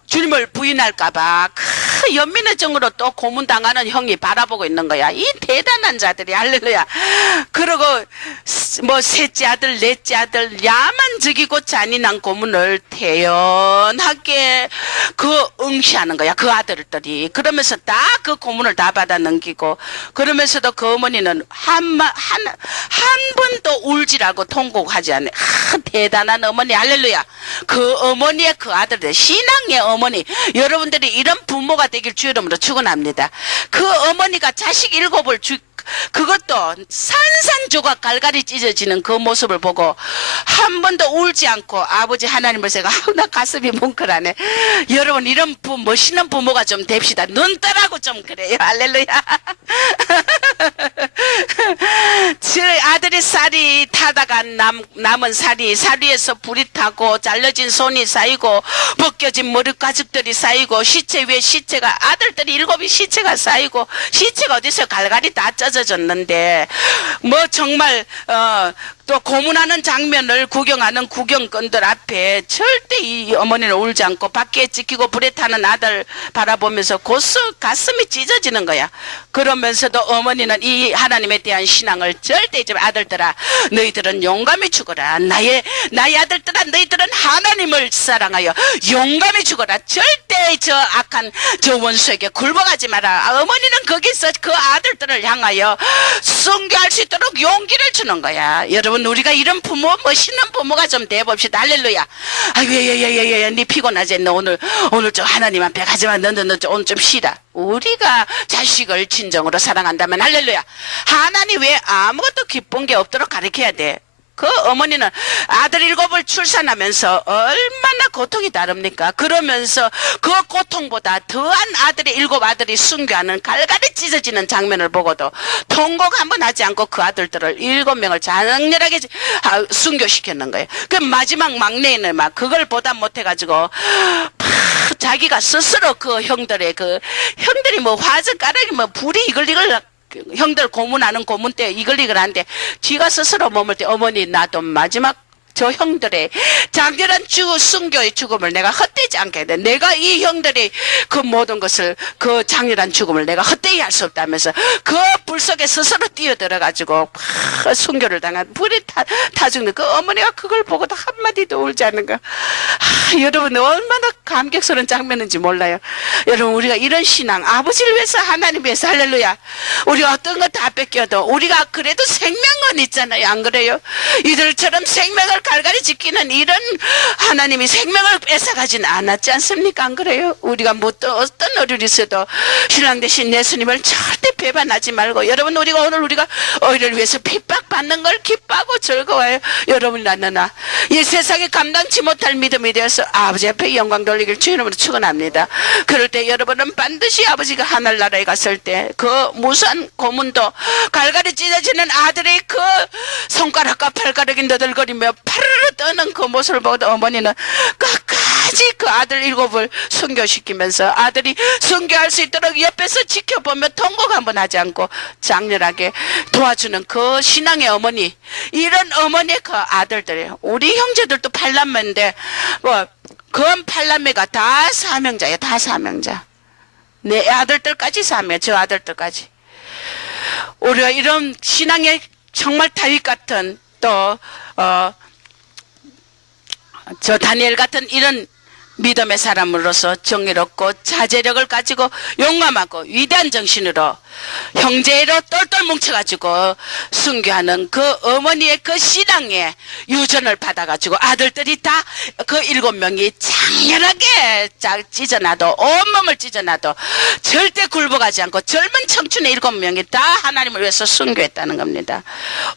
주님을 부인할까봐 그 연민의 정으로 또 고문당하는 형이 바라보고 있는 거야. 이 대단한 자들이 할렐루야. 그리고 셋째 아들 넷째 아들 야만적이고 잔인한 고문을 태연하게 응시하는 거야. 그 아들들이. 그러면서 다 그 고문을 다 받아 넘기고 그러면서도 그 어머니는 한 번도 울지라고 통곡하지 않네. 대단한 어머니 할렐루야. 그 어머니의 그 아들들 신앙의 어머니 여러분들이 이런 부모가 되길 주 이름으로 축원합니다. 그 어머니가 자식 7을 그것도 산산조각 갈갈이 찢어지는 그 모습을 보고 한 번도 울지 않고 아버지 하나님을 생각, 나 가슴이 뭉클하네. 여러분, 이런 멋있는 부모가 좀 됩시다. 눈 떠라고 좀 그래요. 할렐루야. 제 아들이 쌀이 타다가 남은 쌀 위에서 불이 타고 잘려진 손이 쌓이고 벗겨진 머리 가죽들이 쌓이고 시체 위에 시체가, 아들들이 7이 시체가 쌓이고, 시체가 어디서 갈갈이 다 쪄져졌는데 뭐 정말 또 고문하는 장면을 구경하는 구경꾼들 앞에 절대 이 어머니는 울지 않고 밖에 지키고 불에 타는 아들 바라보면서 가슴이 찢어지는 거야. 그러면서도 어머니는 이 하나님에 대한 신앙을 절대 잊지 마. 아들들아, 너희들은 용감히 죽어라. 나의 아들들아, 너희들은 하나님을 사랑하여 용감히 죽어라. 절대 저 악한 저 원수에게 굴복하지 마라. 어머니는 거기서 그 아들들을 향하여 순교할 수 있도록 용기를 주는 거야. 여러분, 우리가 이런 부모, 멋있는 부모가 좀 돼봅시다. 할렐루야. 아유, 네 피곤하지? 너 오늘 좀 하나님 앞에 가지마. 너 오늘 좀 쉬라. 우리가 자식을 진정으로 사랑한다면, 할렐루야, 하나님 왜 아무것도 기쁜 게 없도록 가르쳐야 돼? 그 어머니는 아들 7을 출산하면서 얼마나 고통이 다릅니까? 그러면서 그 고통보다 더한 아들이 7 아들이 순교하는 갈갈이 찢어지는 장면을 보고도 통곡 한번 하지 않고 그 아들들을 7명을 장렬하게 순교시켰는 거예요. 그 마지막 막내는 막 그걸 보다 못해가지고 자기가 스스로 그 형들의 형들이 뭐 화젓가락이 뭐 불이 이걸 형들 고문하는 고문 때 이걸 하는데 지가 스스로 머물 때, 어머니 나도 마지막 저 형들의 장렬한 순교의 죽음을 내가 헛되지 않게 돼. 내가 이 형들의 그 모든 것을, 그 장렬한 죽음을 내가 헛되이 할 수 없다면서 그 불 속에 스스로 뛰어들어가지고 순교를 당한 불이 타 죽는 그 어머니가 그걸 보고도 한마디도 울지 않는 거. 여러분, 얼마나 감격스러운 장면인지 몰라요. 여러분, 우리가 이런 신앙, 아버지를 위해서, 하나님 위해서, 할렐루야, 우리가 어떤 거 다 뺏겨도 우리가 그래도 생명은 있잖아요. 안 그래요? 이들처럼 생명을 갈갈이 지키는 이런 하나님이 생명을 뺏어가진 않았지 않습니까? 안 그래요? 우리가 어떤 어려움이 있어도 신랑 대신 예수님을 절대 배반하지 말고, 여러분, 우리가 어이를 위해서 핍박받는 걸 기뻐하고 즐거워요. 여러분이나 너나 이 세상에 감당치 못할 믿음이 되어서 아버지 앞에 영광 돌리길 주 이름으로 축원합니다. 그럴 때 여러분은 반드시 아버지가 하늘나라에 갔을 때 그 무수한 고문도, 갈갈이 찢어지는 아들의 그 손가락과 발가락이 너덜거리며 파르르 떠는 그 모습을 보고 어머니는 끝까지 그 아들 7을 순교시키면서 아들이 순교할 수 있도록 옆에서 지켜보며 통곡 한번 하지 않고 장렬하게 도와주는 그 신앙의 어머니, 이런 어머니의 그 아들들이에요. 우리 형제들도 8남매인데 그 8남매가 다 사명자예요. 다 사명자. 내 아들들까지 사명, 저 아들들까지. 우리가 이런 신앙의 정말 다윗 같은, 또 저 다니엘 같은 이런 믿음의 사람으로서 정의롭고 자제력을 가지고 용감하고 위대한 정신으로 형제로 똘똘 뭉쳐가지고 순교하는 그 어머니의 그 신앙의 유전을 받아가지고 아들들이 다 그 7명이 장렬하게 찢어놔도, 온몸을 찢어놔도 절대 굴복하지 않고 젊은 청춘의 7명이 다 하나님을 위해서 순교했다는 겁니다.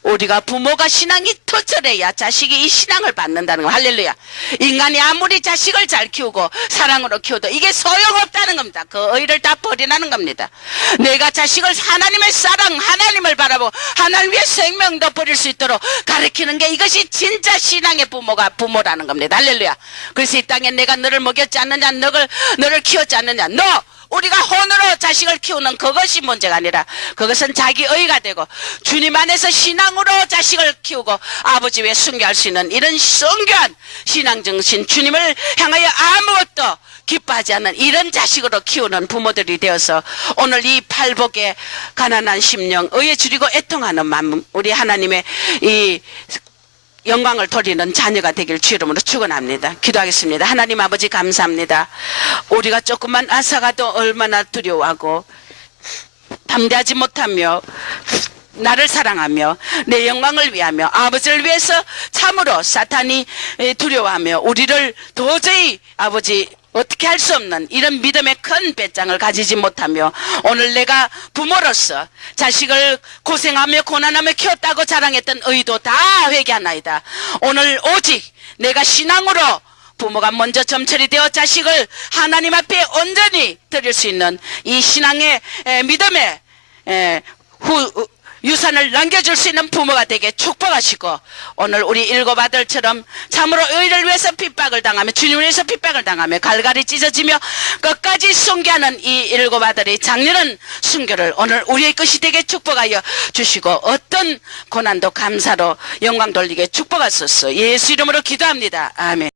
우리가 부모가 신앙이 터절해야 자식이 이 신앙을 받는다는 거. 할렐루야. 인간이 아무리 자식을 잘 키우고 사랑으로 키워도 이게 소용없다는 겁니다. 그 의를 다 버리라는 겁니다. 내가 자식을 하나님의 사랑, 하나님을 바라보고 하나님 위해 생명도 버릴 수 있도록 가르치는 게, 이것이 진짜 신앙의 부모라는 겁니다. 할렐루야. 그래서 이 땅에 내가 너를 먹였지 않느냐, 너를 키웠지 않느냐, 우리가 혼으로 자식을 키우는 그것이 문제가 아니라 그것은 자기 의가 되고 주님 안에서 신앙으로 자식을 키우고 아버지 위에 순교할 수 있는 이런 순교한 신앙정신, 주님을 향하여 아무것도 기뻐하지 않는 이런 자식으로 키우는 부모들이 되어서 오늘 이 팔복의 가난한 심령, 의에 줄이고 애통하는 마음, 우리 하나님의 이 영광을 돌리는 자녀가 되길 주 이름으로 축원합니다. 기도하겠습니다. 하나님 아버지, 감사합니다. 우리가 조금만 앗아가도 얼마나 두려워하고 담대하지 못하며 나를 사랑하며 내 영광을 위하며 아버지를 위해서 참으로 사탄이 두려워하며 우리를 도저히 아버지 어떻게 할 수 없는 이런 믿음의 큰 배짱을 가지지 못하며 오늘 내가 부모로서 자식을 고생하며 고난하며 키웠다고 자랑했던 의도 다 회개하나이다. 오늘 오직 내가 신앙으로 부모가 먼저 점철이 되어 자식을 하나님 앞에 온전히 드릴 수 있는 이 신앙의 믿음의 유산을 남겨줄 수 있는 부모가 되게 축복하시고 오늘 우리 일곱 아들처럼 참으로 의를 위해서 핍박을 당하며 주님을 위해서 핍박을 당하며 갈갈이 찢어지며 끝까지 순교하는 이 일곱 아들의 장렬한 순교를 오늘 우리의 것이 되게 축복하여 주시고 어떤 고난도 감사로 영광 돌리게 축복하소서. 예수 이름으로 기도합니다. 아멘.